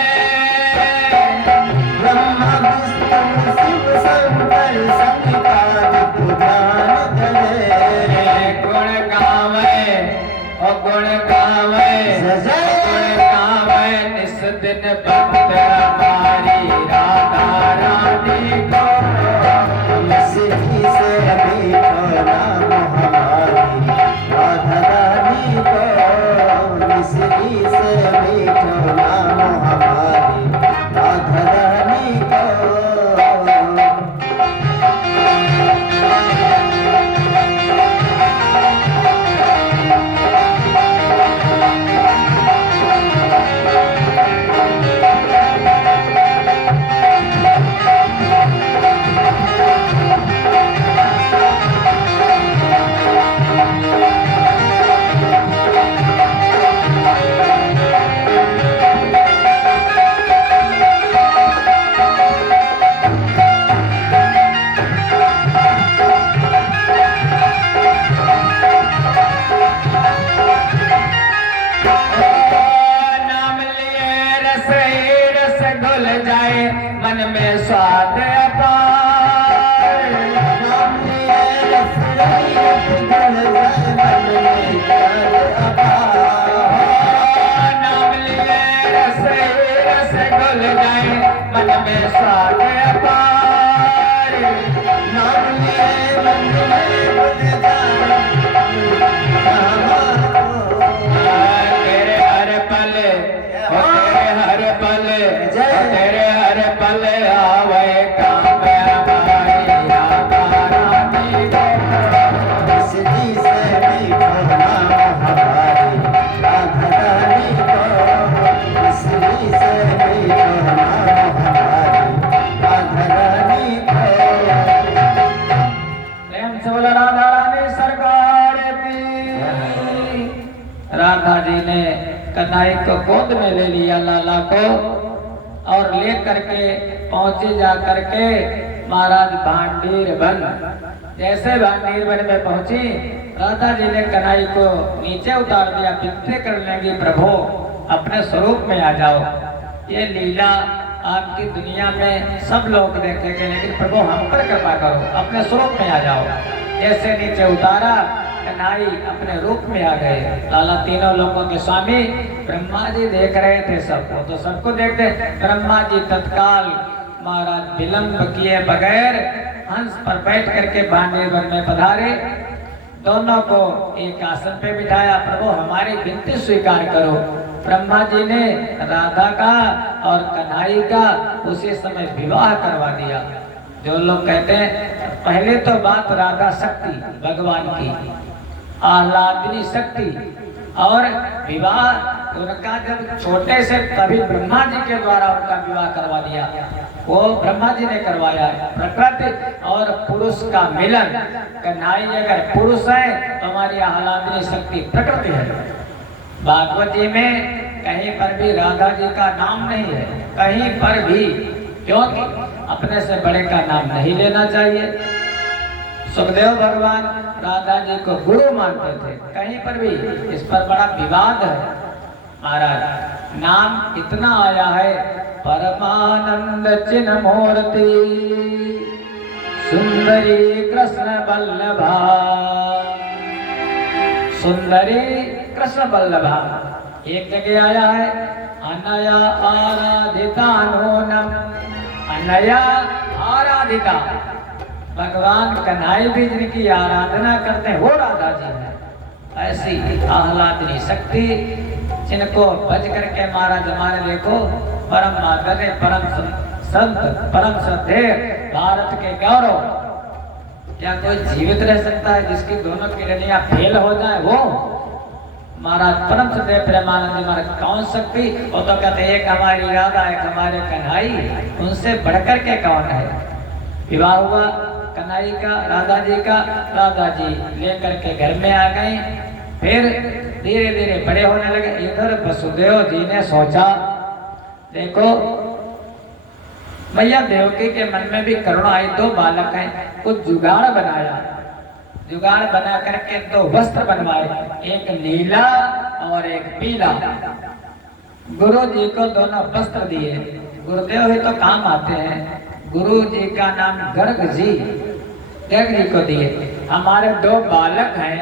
ब्रह्मा विष्णु शिव शंकर सनकादिक ध्यान धरे गुण गावे ओ गुण गावे गुण गावे निस दिन भक्त हमारी राधा रानी को श्री से मीठो नाम हमारी राधा रानी को श्री से मीठो नाम हमारी राधा रानी को नाम लिए रस ही रस घुल जाए मन में स्वाद अपार नाम लिए रस घुल जाए मन में स्वाद अपार नाम लिए रस ही रस घुल जाए मन में स्वाद अपार नाम लिए मन में घुल जाए तेरे हर पल तेरे हर पल तेरे फल आवे काम हमारी राधा रानी को। मिश्री से मीठो नाम हमारी राधा रानी को। मिश्री से मीठो नाम हमारी राधा रानी को। प्रेम से बोला राधा रानी सरकार की। राधा जी ने कन्हई को गोद में ले लिया लाला को और ले करके पहुंचे जा करके महाराज भांडीर वन। जैसे भांडीर वन में पहुंची राधा जी ने कन्हई को नीचे उतार दिया, विनती करने लगी प्रभु अपने स्वरूप में आ जाओ। ये लीला आपकी दुनिया में सब लोग देखेंगे, लेकिन प्रभु हम पर कृपा करो, अपने स्वरूप में आ जाओ। जैसे नीचे उतारा कन्हई अपने रूप में आ गए। लाला तीनों लोगों के स्वामी ब्रह्मा जी देख रहे थे, सब वो तो सबको देखते। ब्रह्मा जी तत्काल महाराज विलंब किए बगैर हंस पर बैठ करके भांडीर वन में पधारे। दोनों को एक आसन पे बिठाया, प्रभु हमारी विनती स्वीकार करो। ब्रह्मा जी ने राधा का और कन्हई का उसी समय विवाह करवा दिया। जो लोग कहते हैं पहले तो बात राधा शक्ति भगवान की, आह्लादिनी शक्ति, और विवाह उनका जब छोटे से तभी ब्रह्मा जी के द्वारा उनका विवाह करवा दिया। वो ब्रह्मा जी ने करवाया। प्रकृति और पुरुष का मिलन, कन्हई अगर पुरुष है तो हमारी आह्लादिनी शक्ति प्रकृति है। भागवत जी में कहीं पर भी राधा जी का नाम नहीं है, कहीं पर भी, क्योंकि अपने से बड़े का नाम नहीं लेना चाहिए। सुखदेव भगवान राधा जी को गुरु मानते थे, कहीं पर भी इस पर बड़ा विवाद है। महाराज नाम इतना आया है, परमानंद चिन्ह मूर्ति सुंदरी कृष्ण बल्लभा, सुंदरी कृष्ण बल्लभा। एक जगह आया है अनया आराधिता नूनम, अनया आराधिता। भगवान कन्हई भी जिनकी आराधना करते हैं वो राधा जी है। ऐसी आह्लादिनी शक्ति जिनको बज करके महाराज हमारे देखो परम आदरणीय परम संत परम श्रद्धेय भारत के गौरव। क्या कोई जीवित रह सकता है जिसकी दोनों किडनियां फेल हो जाए? वो महाराज परम श्रद्धेय प्रेमानंद महाराज कौन शक्ति। वो तो कहते एक हमारी राधा एक हमारे कन्हई, उनसे बढ़कर के कौन है। विवाह हुआ कन्हई का राधा जी का, राधा जी लेकर के घर में आ गए। फिर धीरे धीरे बड़े होने लगे। इधर वसुदेव जी ने सोचा देखो भैया देवकी के मन में भी करुणा आई, दो बालक हैं, कुछ जुगाड़ बनाया। जुगाड़ बना करके दो वस्त्र बनवाए, एक नीला और एक पीला। गुरु जी को दोनों वस्त्र दिए। गुरुदेव ही तो काम आते हैं। गुरु जी का नाम गर्ग जी, गर्ग जी को दिए। हमारे दो बालक हैं,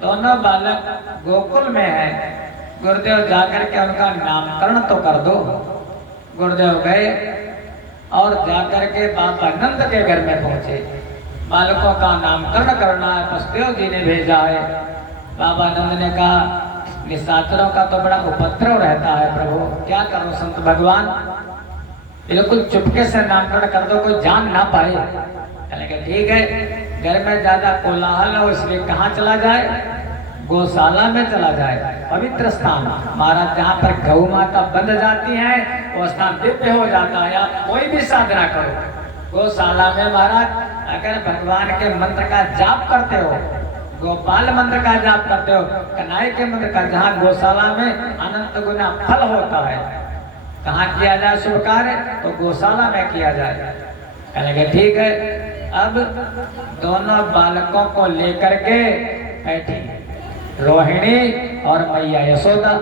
दोनों बालक गोकुल में हैं, गुरुदेव जाकर के उनका नामकरण तो कर दो। गुरुदेव गए और जाकर के बाबा नंद के घर में पहुंचे। बालकों का नामकरण करना है, वसुदेव जी ने भेजा है। बाबा नंद ने कहा निशाचरों का तो बड़ा उपद्रव रहता है प्रभु, क्या करो संत भगवान, बिल्कुल चुपके से नामकरण कर दो, कोई जान ना पाए। कहेंगे ठीक है, घर में ज्यादा कोलाहल हो इसलिए कहाँ चला जाए? गौशाला में चला जाए, पवित्र स्थान। महाराज जहाँ पर गौ माता बंध जाती है वो स्थान दिव्य हो जाता है। आप कोई भी साधना करो, गौशाला में महाराज अगर भगवान के मंत्र का जाप करते हो, गोपाल मंत्र का जाप करते हो, कन्हई के मंत्र का, जहाँ गौशाला में अनंत गुना फल होता है, कहाँ किया जाए शुभ कार्य? तो गौशाला में किया जाए। कहेंगे ठीक है। अब दोनों बालकों को लेकर के बैठी रोहिणी और मैया यशोदा।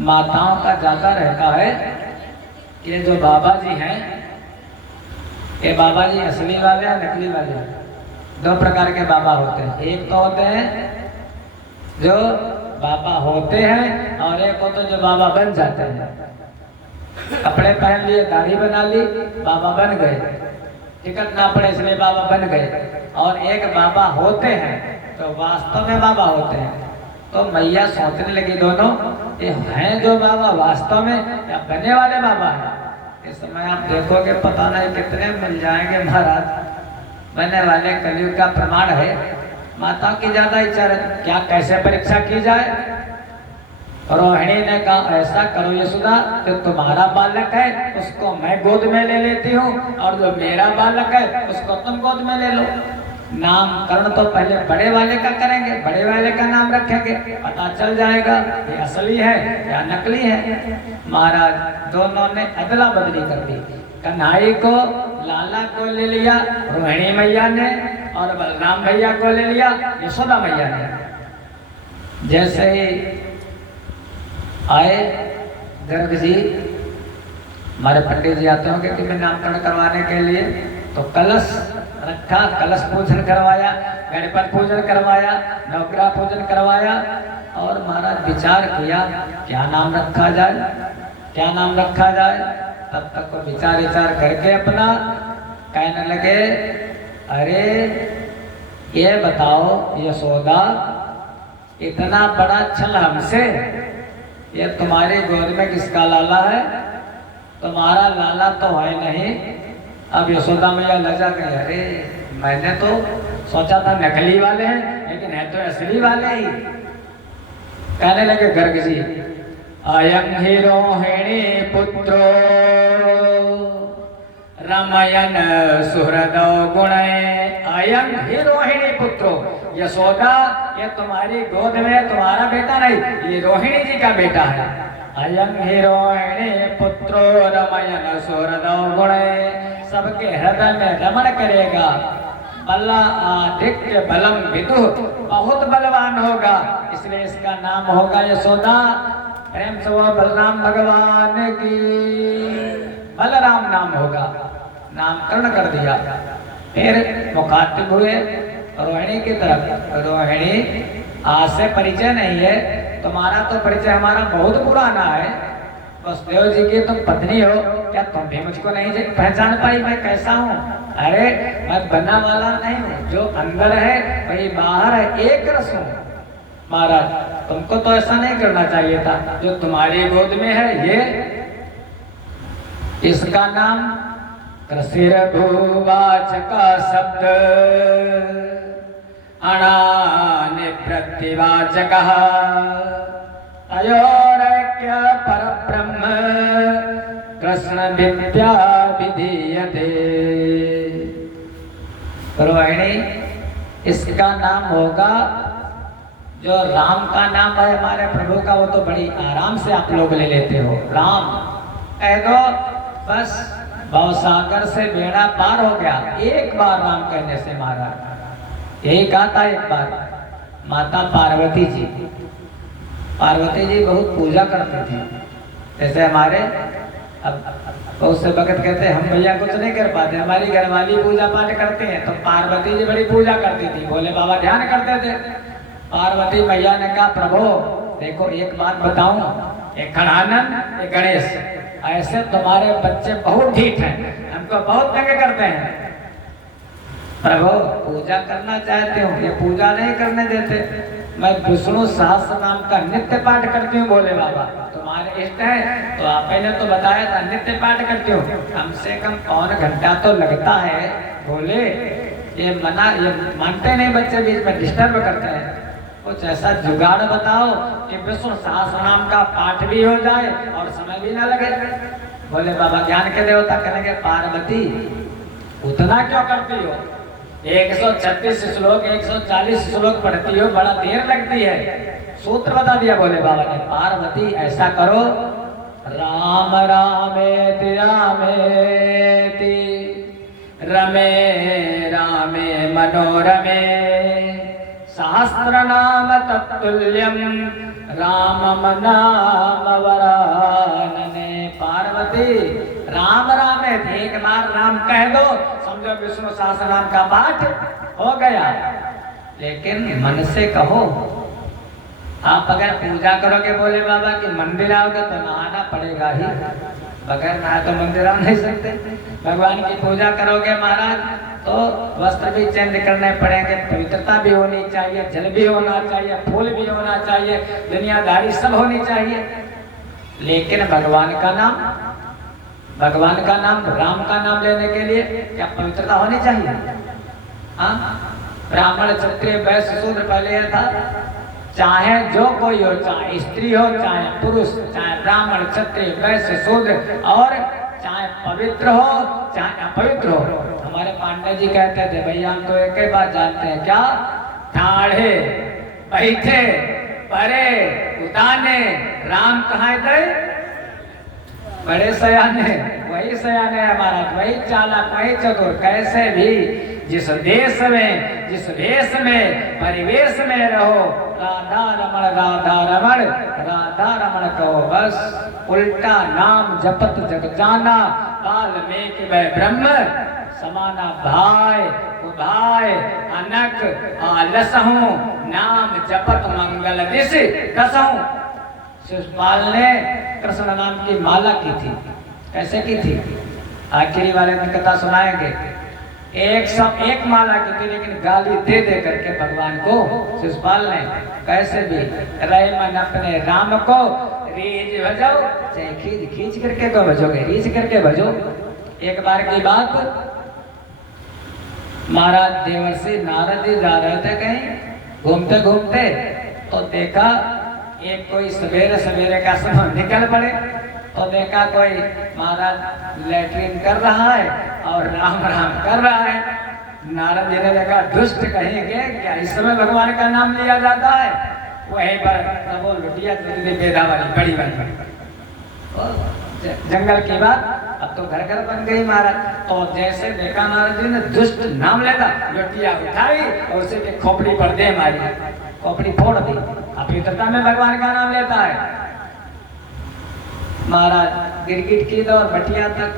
माताओं का ज्यादा रहता है कि जो बाबा जी हैं, ये बाबा जी असली वाले हैं नकली वाले हैं? दो प्रकार के बाबा होते हैं। एक तो होते हैं जो बाबा होते हैं और एक होते जो बाबा बन जाते हैं। कपड़े पहन लिए, दाढ़ी बना ली, बाबा बन गए, टिकट ना पड़े इसलिए बाबा बन गए। और एक बाबा होते हैं तो वास्तव में बाबा होते हैं। तो मैया सोचने लगी दोनों ये हैं जो बाबा वास्तव में या बने वाले बाबा हैं? इस समय आप देखोगे पता नहीं कितने मिल जाएंगे महाराज। बनने वाले कलयुग का प्रमाण है। माता की ज्यादा इच्छा रहती, क्या कैसे परीक्षा की जाए। रोहिणी ने कहा ऐसा करो यशोदा, जो तुम्हारा बालक है उसको मैं गोद में ले लेती हूँ और जो मेरा बालक है उसको तुम गोद में ले लो। नामकरण तो पहले बड़े वाले का करेंगे, बड़े वाले का नाम रखेंगे, पता चल जाएगा ये असली है या नकली है। महाराज दोनों ने अदला बदली कर दी। कन्हई को लाला को ले लिया रोहिणी मैया ने, और बलराम भैया को ले लिया यशोदा मैया ने। जैसे ही आए गर्ग जी, हमारे पंडित जी आते होंगे कि मैं नामकरण करवाने के लिए, तो कलश रखा, कलश पूजन करवाया, गणपति पूजन करवाया, नवग्रह पूजन करवाया, और महाराज विचार किया क्या नाम रखा जाए, क्या नाम रखा जाए। तब तक वो विचार करके अपना कहने लगे, अरे ये बताओ यशोदा, इतना बड़ा छल हमसे, ये तुम्हारी गोद में किसका लाला है? तुम्हारा लाला तो है नहीं। अब यशोदा मैया लजा गई, अरे मैंने तो सोचा था नकली वाले हैं, लेकिन है तो असली वाले ही। कहने लगे गर्ग जी, अयं हि रोहिणी पुत्रो रमयन सुहृदो गुणे। अयं हि रोहिणी पुत्रो, यशोदा ये तुम्हारी गोद में तुम्हारा बेटा नहीं, ये रोहिणी जी का बेटा है। अयं हि रोहिणी पुत्रो रमयन सुहृदो गुणे, सबके हृदय में रमण करेगा। बला आधिक्य बलम विदु, बहुत बलवान होगा, इसलिए इसका नाम होगा यशोदा। प्रेम से वो बलराम भगवान की, बलराम नाम होगा। नामकरण कर दिया। फिर मुखातिब हुए रोहिणी की तरफ, रोहिणी आज से परिचय नहीं है तुम्हारा, तो परिचय हमारा बहुत पुराना है। वसुदेव जी की तुम पत्नी हो, क्या तुम भी मुझको नहीं पहचान पाई मैं कैसा हूँ? अरे मैं बनने वाला नहीं हूँ, जो अंदर है वही बाहर है, एक रस हूँ। महाराज तुमको तो ऐसा नहीं करना चाहिए था, जो तुम्हारी गोद में है ये, इसका नाम कृषिर भूवाचक शब्द अणानिवृत्तिवाचक तयोरैक्य परब्रह्म कृष्ण विद्या विधीयते। रोहिणी इसका नाम होगा, जो राम का नाम है हमारे प्रभु का, वो तो बड़ी आराम से आप लोग ले लेते हो। राम कह दो बस भवसागर से बेड़ा पार हो गया। एक बार राम कहने से महाराज यही कहा था। एक बार माता पार्वती जी बहुत पूजा करती थी। जैसे हमारे अब बहुत से भगत कहते हैं हम भैया कुछ नहीं कर पाते, हमारी घरवाली पूजा पाठ करते हैं, तो पार्वती जी बड़ी पूजा करती थी, भोले बाबा ध्यान करते थे। पार्वती मैया ने कहा प्रभु देखो एक बात बताऊं, एक खड़ानंद एक गणेश, ऐसे तुम्हारे बच्चे बहुत ठीक हैं, हमको बहुत तंग करते हैं। प्रभु पूजा करना चाहते हो, ये पूजा नहीं करने देते। मैं विष्णु सहस्त्र नाम का नित्य पाठ करती हूँ भोले बाबा, तुम्हारे इष्ट है तो आपने तो बताया था नित्य पाठ करती हूँ, कम से कम पौन घंटा तो लगता है भोले। ये मानते नहीं बच्चे, बीच में डिस्टर्ब करते हैं। कुछ ऐसा जुगाड़ बताओ कि विष्णु सहस्त्र नाम का पाठ भी हो जाए और समय भी ना लगे। भोले बाबा ज्ञान के देवता कहेंगे पार्वती उतना क्यों करती हो, 136 श्लोक 140 श्लोक पढ़ती हो, बड़ा देर लगती है। सूत्र बता दिया भोले बाबा ने, पार्वती ऐसा करो, राम रामेति रामेति रमे रामे मनोरमे सहस्र नाम तत्तुल्यम राम नाम वरानने। पार्वती राम राम है, एक बार राम कह दो समझो विष्णु सहस्र नाम का पाठ हो गया। लेकिन मन से कहो, आप अगर पूजा करोगे भोले बाबा की मंदिर आओगे तो नहाना पड़ेगा ही, बगैर नहाए तो मंदिर आ नहीं सकते। भगवान की पूजा करोगे महाराज तो वस्त्र भी चेंज करने पड़ेंगे, पवित्रता भी होनी चाहिए, जल भी होना चाहिए, फूल भी होना चाहिए, दुनियादारी सब होनी चाहिए। लेकिन भगवान का नाम भगवान का नाम, राम का नाम लेने के लिए क्या पवित्रता होनी चाहिए? हाँ, ब्राह्मण क्षत्रिय वैश्य शूद्र पहले यह था, चाहे जो कोई हो, चाहे स्त्री हो, चाहे पुरुष, चाहे ब्राह्मण क्षत्रिय वैश्य शूद्र, और चाहे पवित्र हो चाहे अपवित्र हो। हमारे पांडे जी कहते थे, भैया हम तो एक ही बात जानते हैं, क्या? ठाढ़े बैठे परे उताने राम कहाँ गए? बड़े सयाने, वही सयाने है महाराज, वही चालाक, वही चतुर। कैसे भी जिस देश में, जिस वेश में, परिवेश में रहो, राधा रमण राधा रमण राधा रमण कहो बस। उल्टा नाम जपत जग जाना, काल में कि वह ब्रह्म समाना भाई उभाय अनक आलसहूं, नाम जपत मंगल दिश कसहूं। शिषपाल ने कृष्ण नाम की माला की थी। कैसे की थी? आखिरी वाले में कथा सुनाएंगे। एक माला की थी, लेकिन गाली दे दे करके भगवान को शिषपाल ने, कैसे भी रहे मन अपने राम को, रीझ भजो, चाहे खींच खींच करके को भजोगे, रीझ करके भजो। एक बार की बात, महाराज देवर्षि नारद जी जा रहे थे कहीं घूमते घूमते, तो देखा एक कोई सवेरे सवेरे का समय निकल पड़े, तो देखा कोई महाराज लैट्रिन कर रहा है और राम राम कर रहा है। नारद जी ने देखा, दुष्ट कहेंगे क्या इस समय भगवान का नाम लिया जाता है? वहीं पर प्रभु लुटिया बेदा वाली बड़ी वाली जंगल की बात अब तो घर घर बन गई महाराज। तो जैसे देखा नारद जी ने दुष्ट नाम लेता, लुटिया उठाई और उसे के खोपड़ी पर दे मारी, खोपड़ी फोड़ दी। अपवित्रता में भगवान का नाम लेता है। महाराज गिरगिट की दौर बटिया तक,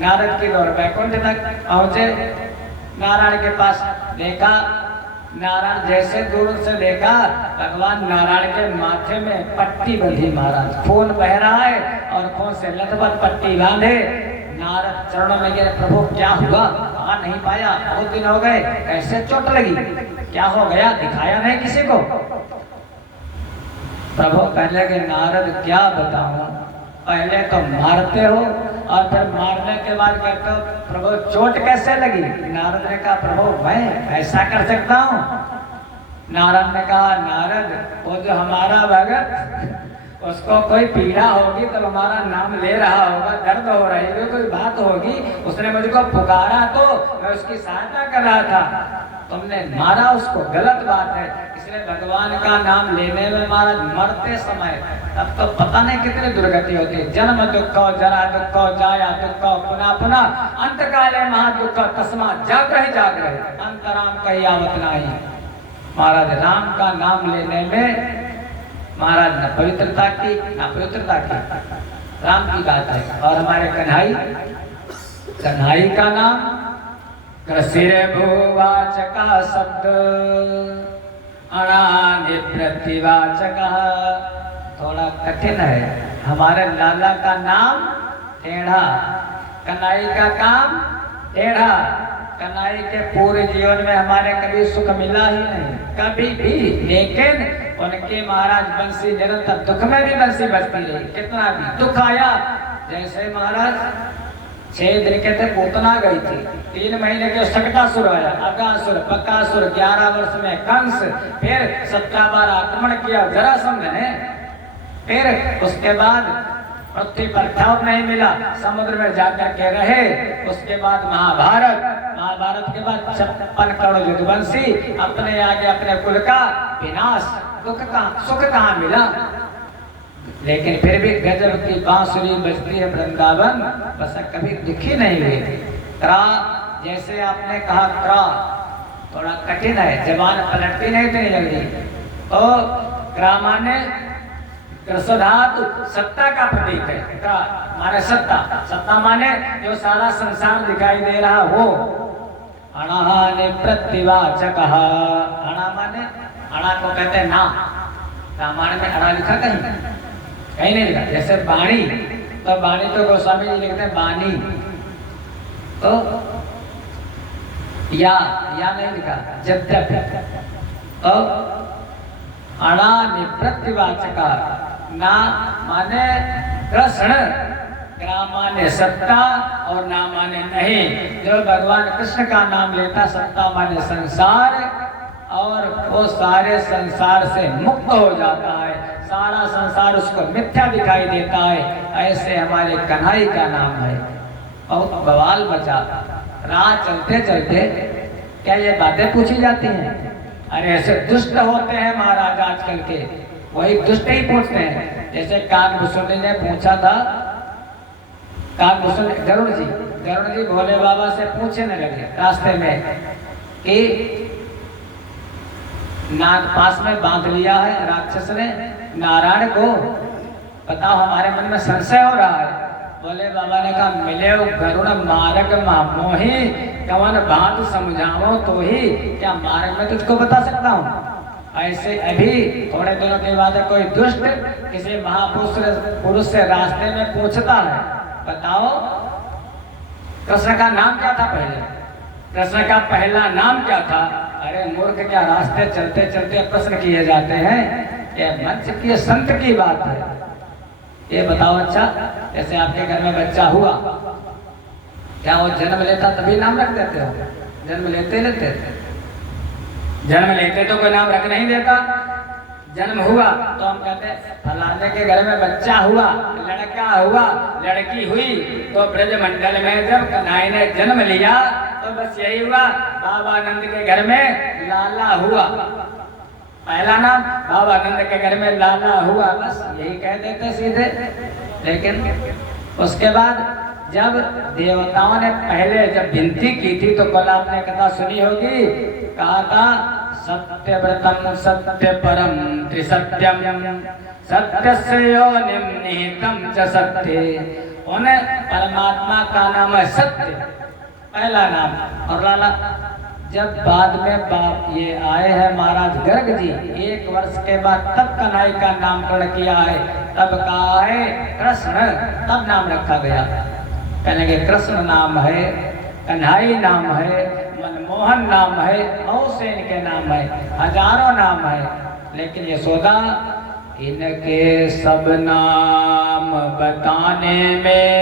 नारद की दौर बैकुंठ तक पहुंचे। नारायण के पास देखा, नारायण जैसे दूर से देखा, भगवान नारायण के माथे में पट्टी बंधी महाराज, खून बह रहा है और खून से लथपथ पट्टी बांधे। नारद चरणों में गिरे, प्रभु क्या हुआ? आ नहीं पाया, बहुत दिन हो गए, कैसे चोट लगी, क्या हो गया? दिखाया नहीं किसी को। प्रभु पहले के नारद क्या बताऊं, पहले तो मारते हो और फिर मारने के बाद कहते हो प्रभु चोट कैसे लगी? नारद ने कहा, प्रभु मैं ऐसा कर सकता हूँ? नारद ने कहा, नारद वो जो हमारा भगत, उसको कोई पीड़ा होगी तब हमारा नाम ले रहा होगा, दर्द हो रही होगी, कोई बात होगी, उसने मुझको पुकारा तो मैं उसकी सहायता कर रहा था, तुमने मारा उसको, गलत बात है। इसलिए भगवान का नाम लेने में महाराज मरते समय अब तो पता नहीं कितनी दुर्गति होती है। जन्म दुख, जरा दुख, जाया दुख, पुनः पुनः अंत काले महादुख, तस्मा जागृहि जागृहि, अंतराम कही आवत नाही। महाराज राम का नाम लेने में महाराज न पवित्रता की न पवित्रता की, राम की बात है। और हमारे कन्हई, कन्हई का नाम कृषिरे भूवाचक शब्द अणानि प्रतिवाचक, थोड़ा कठिन है। हमारे लाला का नाम टेढ़ा, कन्हई का काम टेढ़ा। कन्हई के पूरे जीवन में हमारे कभी सुख मिला ही नहीं, कभी भी, लेकिन उनके महाराज बंसी निरंतर दुख में भी बंसी बजती रही। कितना भी दुख आया, जैसे महाराज 6 दिन के थे पूतना गई थी, 3 महीने के सकटासुर आया, अगासुर, बकासुर, 11 वर्ष में कंस, फिर 17 बार आक्रमण किया जरासंध ने, फिर उसके बाद पृथ्वी पर ठाव नहीं मिला, समुद्र में जाकर के रहे। उसके बाद महाभारत, महाभारत के बाद 56 करोड़ युद्धवंशी, अपने आगे अपने कुल का विनाश, दुख कहाँ सुख कहाँ मिला। लेकिन फिर भी गजब की बांसुरी बजती है वृंदावन, बस कभी दुखी नहीं हुए। त्रा, जैसे आपने कहा त्रा थोड़ा कठिन है, जबान पलटती नहीं इतनी जल्दी। तो त्रा माने कृषधातु सत्ता का प्रतीक है। त्रा माने सत्ता, सत्ता माने जो सारा संसार दिखाई दे रहा वो। अणानि प्रतिवाचक, अणा माने, अणा को कहते हैं ना, रामायण में अणा लिखा कहीं नहीं लिखा। जैसे बाणी, तो बाणी तो गोस्वामी जी लिखते हैं बानी, तो या नहीं लिखा, जब तो अणानि प्रतिवाचक, ना माने कृष्ण, ग्राम माने सत्ता और नाम माने नहीं। जो भगवान कृष्ण का नाम लेता, सत्ता माने संसार, और वो सारे संसार से मुक्त हो जाता है, सारा संसार उसको मिथ्या दिखाई देता है। ऐसे हमारे कन्हई का नाम है। बहुत बवाल मचा। राह चलते चलते क्या ये बातें पूछी जाती हैं? अरे ऐसे दुष्ट होते हैं महाराज आजकल के, वही दुष्ट ही पूछते हैं। जैसे काकभूषुंडी ने पूछा था, काकभूषुंडी गरुड़ जी भोले बाबा से पूछने लगे रास्ते में कि नाग पास में बांध लिया है राक्षस ने नारायण को, बताओ हमारे मन में संशय हो रहा है। बोले बाबा ने कहा, मिले गरुड़ मार्ग मोही, कवन बात समझाओ तो ही, क्या मार्ग में तुझको बता सकता हूँ। ऐसे अभी थोड़े दिनों के बाद कोई दुष्ट किसी महापुरुष से रास्ते में पूछता है, बताओ कृष्ण का नाम क्या था पहले, कृष्ण का पहला नाम क्या था। अरे मूर्ख, क्या रास्ते चलते चलते प्रश्न किए जाते हैं? ये मंच की संत की बात है। ये बताओ, अच्छा जैसे आपके घर में बच्चा हुआ, क्या वो जन्म लेता तभी नाम रख देते हो? जन्म लेते जन्म लेते तो कोई नाम रख नहीं देता। जन्म हुआ तो हम कहते हैं फलाने के घर में बच्चा हुआ, लड़का हुआ, लड़की हुई, तो ब्रजमंडल में जब कन्हई ने जन्म लिया तो बस यही हुआ, बाबानंद के घर में लाला हुआ। पहला नाम बाबानंद के घर में लाला हुआ, बस यही कह देते सीधे। लेकिन उसके बाद जब देवताओं ने पहले जब विनती की थी तो कल आपने कथा सुनी होगी, कहा था सत्यव्रतम सत्य परम त्रिसत्यम सत्यस्य योनिम निहितम च सत्य। उन्हें परमात्मा का नाम है सत्य, पहला नाम। और लाला जब बाद में बाप ये आए हैं महाराज गर्ग जी, 1 वर्ष के बाद तब कन्हई का नामकरण किया है, तब कहा है कृष्ण, तब नाम रखा गया। कहने के कृष्ण नाम है, कन्हई नाम है, मनमोहन नाम है, औसेन के नाम है, हजारों नाम है। लेकिन यशोदा इनके सब नाम बताने में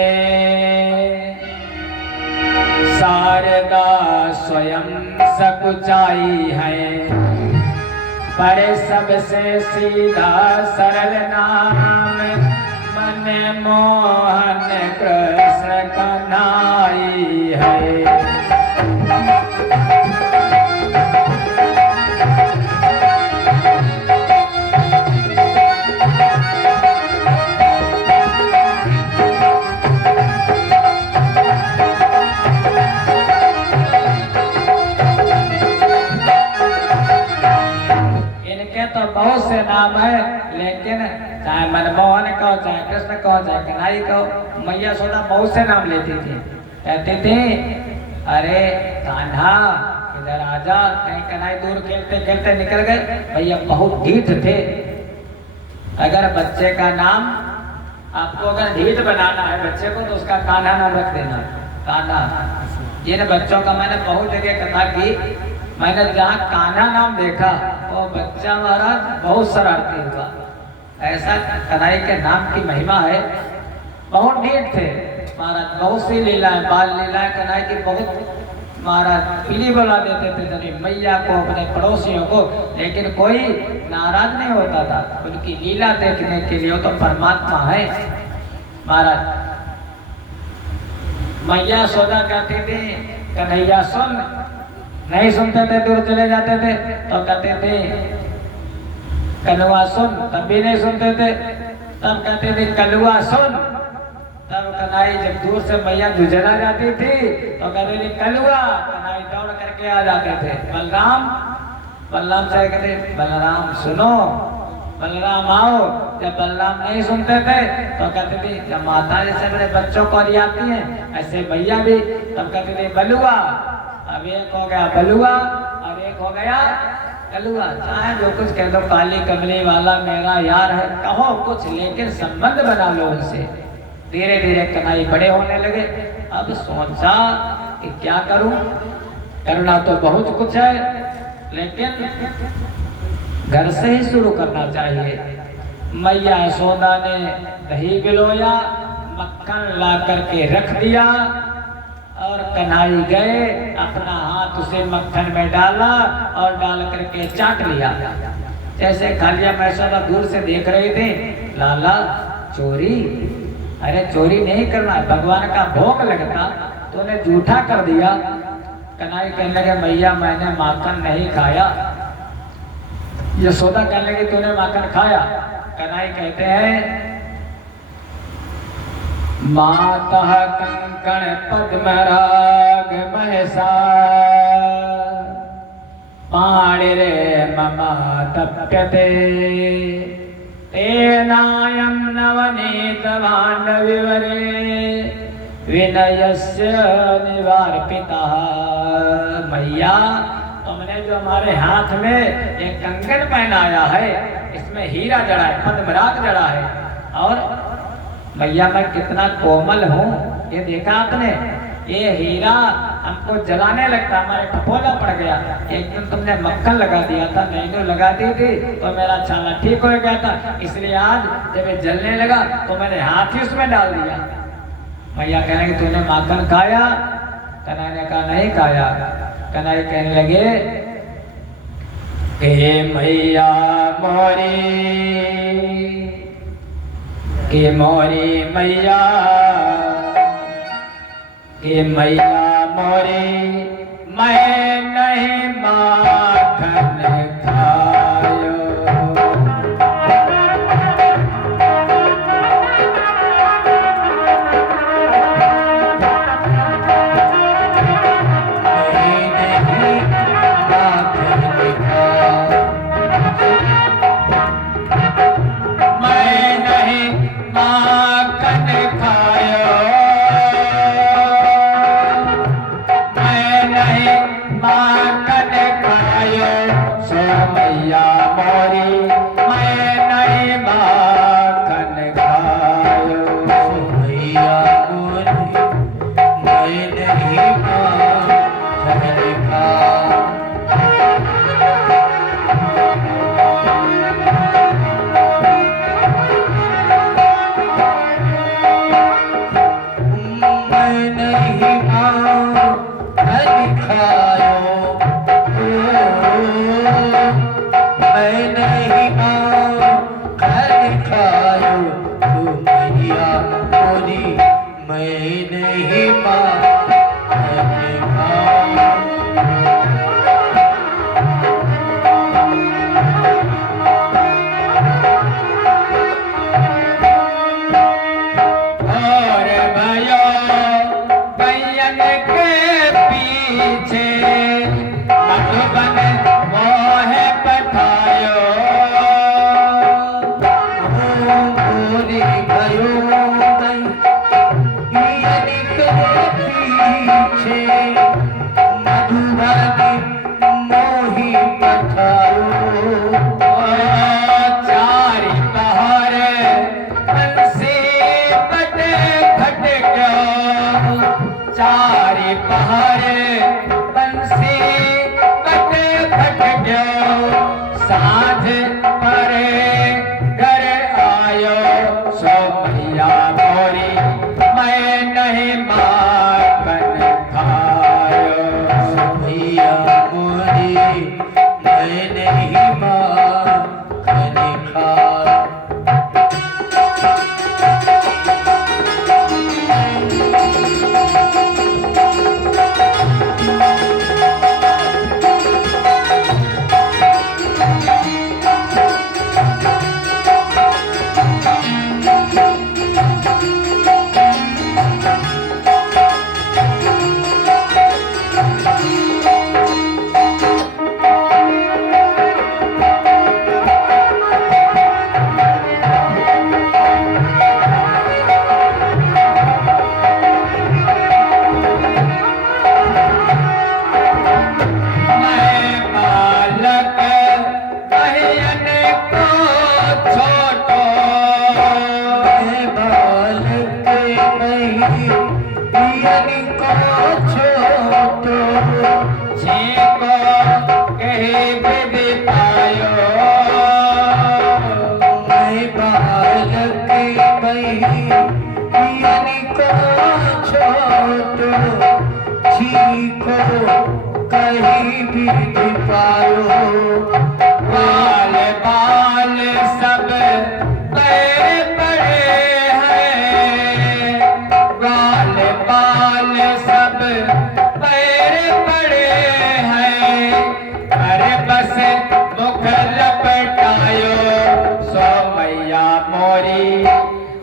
शारदा स्वयं सकुचाई है, पर सबसे सीधा सरल नाम मनमोहन कृष्ण कन्हई है। तो बहुत से नाम है, लेकिन चाहे मनमोहन कहो, चाहे कृष्ण कहो, चाहे कन्हई कहो, मैया सोदा बहुत से नाम लेती थी। कहती थी अरे कान्हा इधर आजा, कहीं कन्हई दूर खेलते खेलते निकल गए, भैया बहुत ढीठ थे। अगर बच्चे का नाम आपको अगर ढीठ बनाना है बच्चे को, तो उसका कान्हा नाम रख देना, कान्हा। जिन बच्चों का मैंने बहुत जगह कथा की, मैंने जहाँ कान्हा नाम देखा वो बच्चा महाराज बहुत शरारती हुआ। ऐसा कन्हई के नाम की महिमा है। बहुत ढीठ थे महाराज, बहुत सी लीलाएं, बाल लीलाएं कन्हई की बहुत महाराज पीली बुला देते थे धनी मैया को, अपने पड़ोसियों को, लेकिन कोई नाराज नहीं होता था उनकी लीला देखने के लिए। वो तो परमात्मा है महाराज। मैया सोदा कहती थी कन्हैया सुन, नहीं सुनते थे, दूर चले जाते थे, तो कहते थे कलुआ सुन, तब भी नहीं सुनते थे, तब कहते थे कलुआ सुन। तब कन्हई जब दूर से मैया गुजरा जाती थी तो कहते थे कलुआ, कन्हई दौड़ करके आ जाते थे। बलराम से कहते बलराम सुनो, बलराम आओ। जब बलराम नहीं सुनते थे तो कहते थे, जब माता जैसे मेरे बच्चों को आती है ऐसे मैया भी, तब कहते थे बलुआ। अब एक हो गया बलुआ और एक हो गया कलुआ। चाहे जो कुछ कह दो, काली कमली वाला मेरा यार है, कहो कुछ, लेकिन संबंध बना लो उनसे। धीरे धीरे कन्हई बड़े होने लगे। अब सोचा कि क्या करूं, करना तो बहुत कुछ है, लेकिन घर से ही शुरू करना चाहिए। मैया यशोदा ने दही बिलोया, मक्खन ला करके रख दिया और कन्हई गए, अपना हाथ उसे मक्खन में डाला और डाल करके चाट लिया। जैसे खा लिया, मैसोदा दूर से देख रहे थे, लाला चोरी, अरे चोरी नहीं करना, भगवान का भोग लगता, तूने जूठा कर दिया। कन्हई कहने लगे मैया मैंने माखन नहीं खाया। यशोदा कहने लगी तूने माखन खाया। कन्हई कहते हैं माता कंकण पद्मराग महसा पाणिरे मम तप्यते तेनायं नवनीत भाण्डविवरे विनयस्य निवार्पिता। मैया तुमने जो हमारे हाथ में एक कंगन पहनाया है, इसमें हीरा जड़ा है, पद्मराग जड़ा है, और मैया मैं कितना कोमल हूँ ये देखा आपने, ये हीरा हमको जलाने लगता, हमारे खपोला पड़ गया। एक दिन तुमने मक्खन लगा दिया था, मैंने लगा दी थी तो मेरा छाला ठीक हो गया था, इसलिए आज जब ये जलने लगा तो मैंने हाथ ही उसमें डाल दिया। मैया कहने कि तूने माखन खाया? कन्हई ने कहा नहीं खाया। कन्हई कहने लगे हे मैया मोरी, के मोरी मैया, के मैया मोरी मैं नहीं माखन खायो। विधि पायो, बाल बाल सब पैर पड़े हैं, बाल बाल सब पैर पड़े हैं, अरे बस मुख लपटायो, सो मैया मोरी,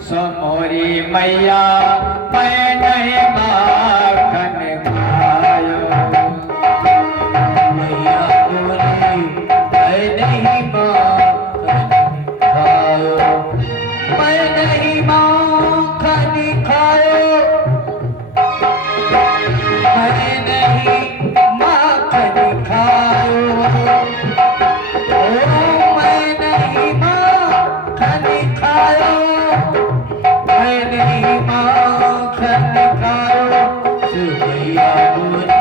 सो मोरी मैया, मैं नहीं माखन खायो, मैया मोरी मैं नहीं माखन खायो, मैं नहीं माखन खायो, मैं नहीं माखन खायो, ओ मैं नहीं माखन खायो, मैं नहीं माखन खायो, सुमैया मोरी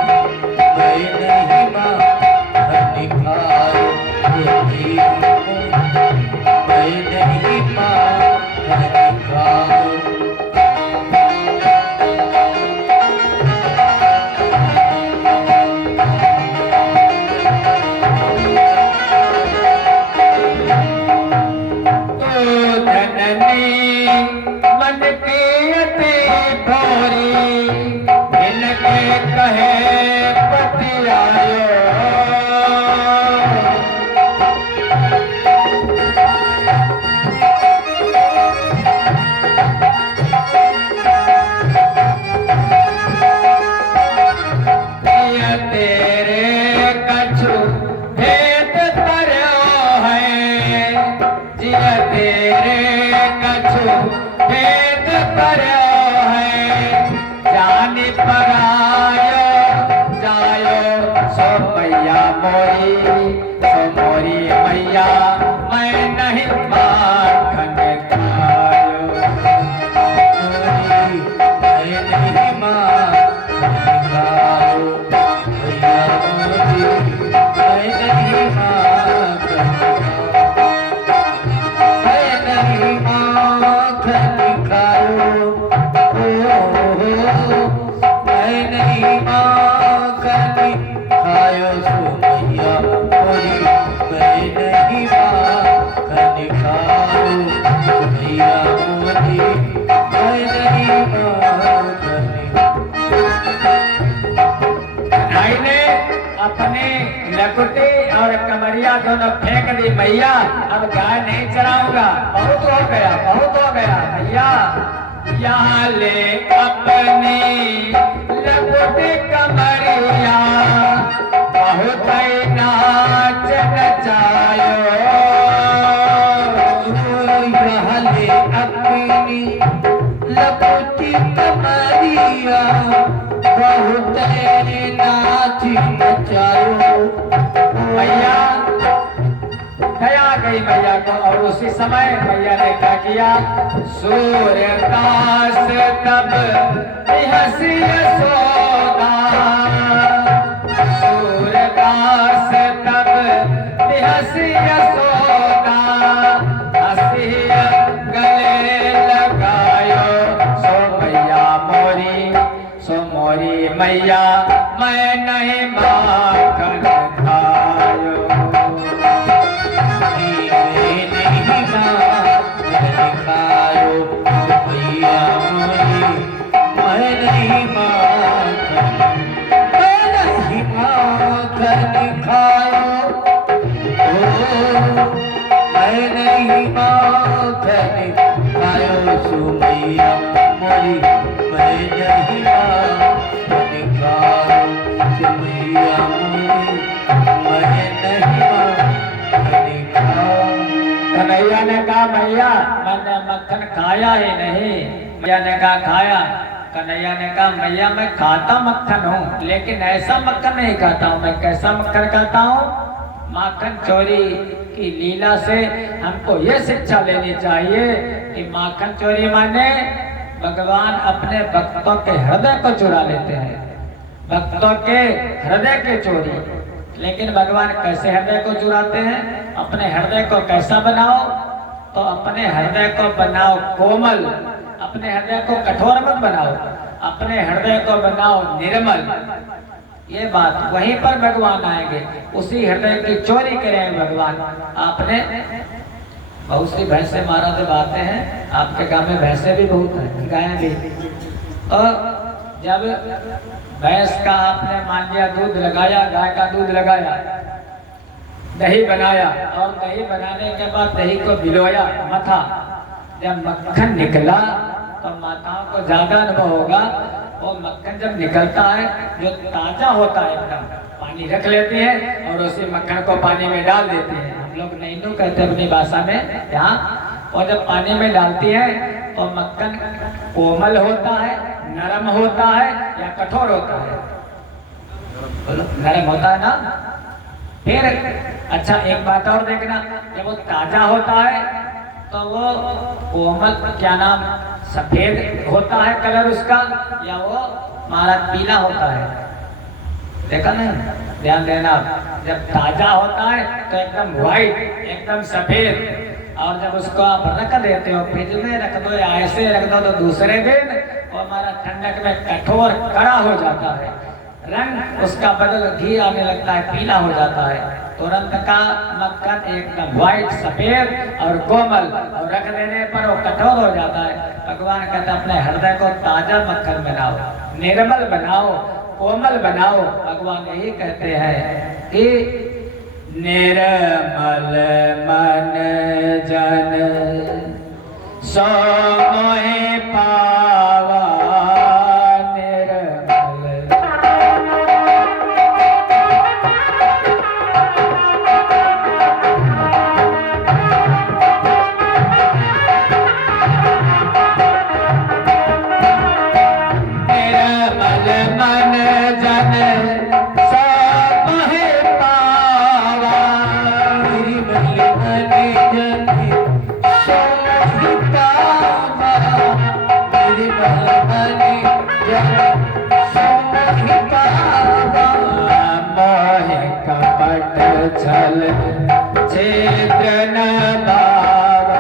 मैं नहीं माखन खायो, सुमैया मोरी मैं नहीं माखन खायो। मन की अति भोरी, इनके कहे पति आयो, ये तेरे कछु भेद करो है, जिया तेरे कछु भेद करो है, जानी परायो जायो, सो मैया मोरी, सो मोरी मैया, मैं नहीं माखन खायो, मोरी मैं नहीं माखन खायो, मैया मोरी मैं नहीं माखन खायो, मैं नहीं माखन खायो, मैं नहीं माखन खायो, सुमैया मोरी मैं नहीं माखन खायो, सुमैया मोरी मैं नहीं माखन। कन्हई ने अपने लकुटी और कमरिया दोनों फेंक दी, भैया अब गाय नहीं चराऊंगा, बहुत हो गया, बहुत हो गया भैया, यहाँ ले अपनी लकुटी कमरिया, बहुत ही नाच नचायो, यहाँ ले अपनी लकुटी कमरिया, बहुत ही नाच नचायो, भैया दया गई मैया को, और उसी समय मैया ने क्या किया, सूर्य दास तब हंसी सोगा, सूर्य दास तब हंसी सोगा, हंसी गले लगायो, सो मैया मोरी, सो मोरी मैया, मैं नहीं माखन खायो, खायो, मैया मोरी मैं नहीं माखन, मैं नहीं माखन खायो, मैं नहीं माखन खायो, सुमैया मोरी मैं नहीं माखन खायो, सुमैया मोरी मैं नहीं माखन खायो। कन्हैया ने कहा भैया मैंने मक्खन खाया ही नहीं, मैया ने कहा खाया, कन्हैया ने कहा मैया मैं खाता मक्खन हूँ, लेकिन ऐसा मक्खन नहीं खाता हूँ, मैं कैसा मक्खन खाता हूँ, माखन चोरी की लीला से हमको ये शिक्षा लेनी चाहिए कि माखन चोरी माने भगवान अपने भक्तों के हृदय को चुरा लेते हैं, भक्तों के हृदय के चोरी। लेकिन भगवान कैसे हृदय को चुराते हैं, अपने हृदय को कैसा बनाओ, तो अपने हृदय को बनाओ कोमल, अपने हृदय को कठोर मत बनाओ, अपने हृदय को बनाओ निर्मल। ये बात वहीं पर भगवान आएंगे, उसी हृदय की चोरी करेंगे भगवान। आपने बहुत सी भैंसे मारा जब आते हैं, आपके गांव में भैंसे भी बहुत हैं, गायें भी। तो जब भैंस का आपने मान लिया दूध लगाया, गाय का दूध लगाया, दही बनाया, और दही बनाने के बाद दही को भिगोया, मथा, जब मक्खन निकला तो माताओं को ज्यादा अनुभव होगा। वो मक्खन जब निकलता है जो ताजा होता है एकदम, पानी रख लेती है और उसी मक्खन को पानी में डाल देती है। हम लोग नैनू कहते हैं अपनी भाषा में यहाँ। और जब पानी में डालती है तो मक्खन कोमल होता है, नरम होता है या कठोर होता है? नरम होता है ना। फिर अच्छा एक बात और देखना, जब वो ताजा होता है तो वो कोमल, क्या नाम, सफेद होता है कलर उसका, या वो महाराज पीला होता है? देखा नहीं, ध्यान देना। जब ताजा होता है तो एकदम व्हाइट, एकदम सफेद। और जब उसको आप रख देते हो, फ्रिज में रख दो या ऐसे रख दो, तो दूसरे दिन वो हमारा ठंडक में कठोर कड़ा हो जाता है, रंग उसका बदल, घी आने लगता है, पीला हो जाता है। तुरंत का मक्खन एकदम व्हाइट, सफेद और कोमल, और रख देने पर वो कठोर हो जाता है। भगवान कहते अपने हृदय को ताजा मक्खन बनाओ, निर्मल बनाओ, कोमल बनाओ। भगवान यही कहते हैं कि निर्मल मन जन सो मोहि पावा। छल क्षेत्र न बावा।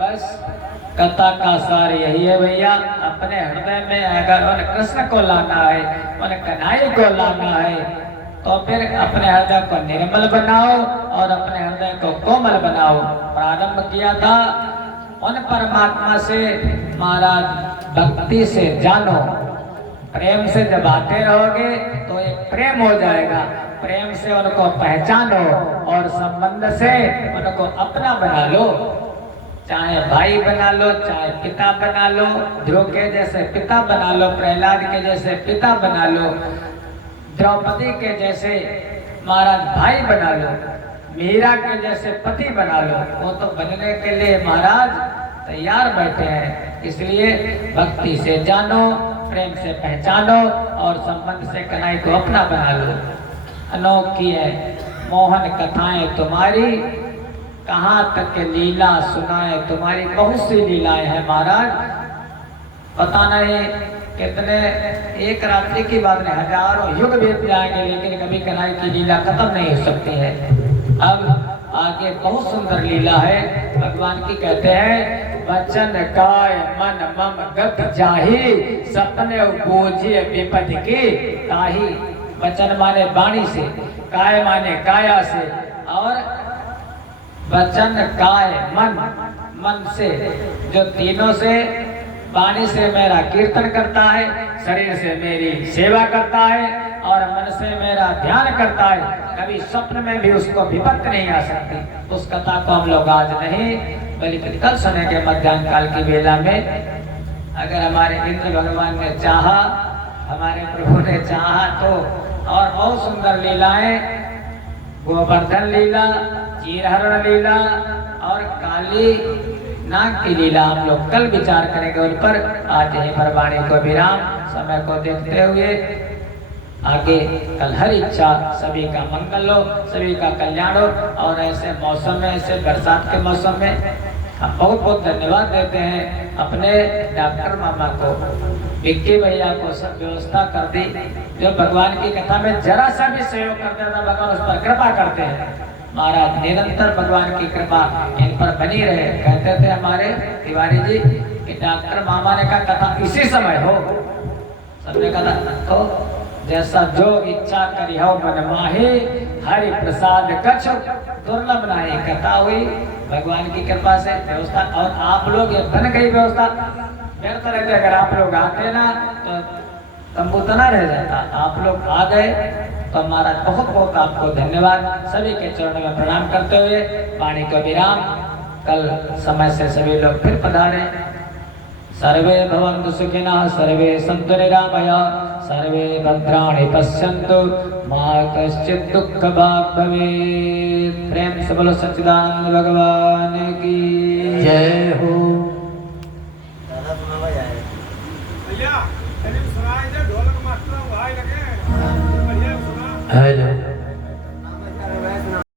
बस कथा का सार यही है भैया, अपने हृदय में अगर उन कृष्ण को लाना है, उन कन्हैया को लाना है, तो फिर अपने हृदय को निर्मल बनाओ और अपने हृदय को कोमल बनाओ। प्रारंभ किया था उन परमात्मा से, महाराज भक्ति से जानो, प्रेम से जब आते रहोगे तो एक प्रेम हो जाएगा। प्रेम से उनको पहचानो और संबंध से उनको अपना बना लो, चाहे भाई बना लो, चाहे पिता बना लो। ध्रुव के जैसे पिता बना लो, प्रहलाद के जैसे पिता बना लो, द्रौपदी के जैसे महाराज भाई बना लो, मीरा के जैसे पति बना लो। वो तो बनने के लिए महाराज तैयार बैठे हैं। इसलिए भक्ति से जानो, प्रेम से पहचानो और संबंध से कन्हैया को अपना बना लो। अनोखी है मोहन कथाएं तुम्हारी, कहाँ तक लीला सुनाए तुम्हारी। बहुत सी लीलाएं हैं महाराज, पता नहीं कितने, एक रात्रि की बात नहीं, हजारों युग बीत जाएंगे लेकिन कभी कन्हैया की लीला खत्म नहीं हो सकती है। अब आगे बहुत सुंदर लीला है भगवान की। कहते हैं वचन काय मन मम गत जाहि, सपने बूझे विपद की ताहि। वचन माने वाणी से, काय माने काया से, और वचन काय मन, मन से, जो तीनों से, वाणी से मेरा कीर्तन करता है, शरीर से मेरी सेवा करता है और मन से मेरा ध्यान करता है। कभी स्वप्न में भी उसको विपत्ति नहीं आ सकती। उस कथा को हम लोग आज नहीं बल्कि कल सुनेंगे मध्याह्न काल की बेला में। अगर हमारे इंद्र भगवान ने चाहा, हमारे प्रभु ने चाहा तो और बहुत सुंदर लीलाएं, गोवर्धन लीला, चीरहरण लीला और काली नाग की लीला हम लोग कल विचार करेंगे उन पर। आज यहीं पर वाणी को विराम, समय को देखते हुए आगे कल हर इच्छा सभी का मंगल हो, सभी का कल्याण हो। और ऐसे मौसम में, ऐसे बरसात के मौसम में हम बहुत बहुत धन्यवाद देते हैं अपने डॉक्टर मामा को, विक्की भैया को, सब व्यवस्था कर दी। जो भगवान की कथा में जरा सा भी सहयोग करते हैं तो भगवान उस पर कृपा करते हैं। महाराज निरंतर भगवान की कृपा इन पर बनी रहे। कहते थे हमारे तिवारी जी कि डॉक्टर मामा ने कहा कथा इसी समय हो। सबने कहा तो जैसा जो इच्छा करी हो मन माहे, हरि प्रसाद कछ दुर्लभ नाही। कथा हुई भगवान की कृपा से व्यवस्था, और आप लोग ये बन गई व्यवस्था। मेरे तरह से अगर आप लोग आते ना तो तंबू तना रह जाता। आप लोग आ गए तो महाराज बहुत बहुत आपको धन्यवाद। सभी के चरणों में प्रणाम करते हुए वाणी को विराम। कल समय से सभी लोग फिर पधारे। सर्वे भवन्तु सुखिनः, सर्वे सन्तु निरामयाः, सर्वे भद्राणि पश्यन्तु, मा कश्चित् दुःखभाग् भवेत्। प्रेम से बोलो सच्चिदानंद भगवान की जय हो। भैया सुनाई दे ढोलक मास्टर भाई लगे बढ़िया सुना। हेलो।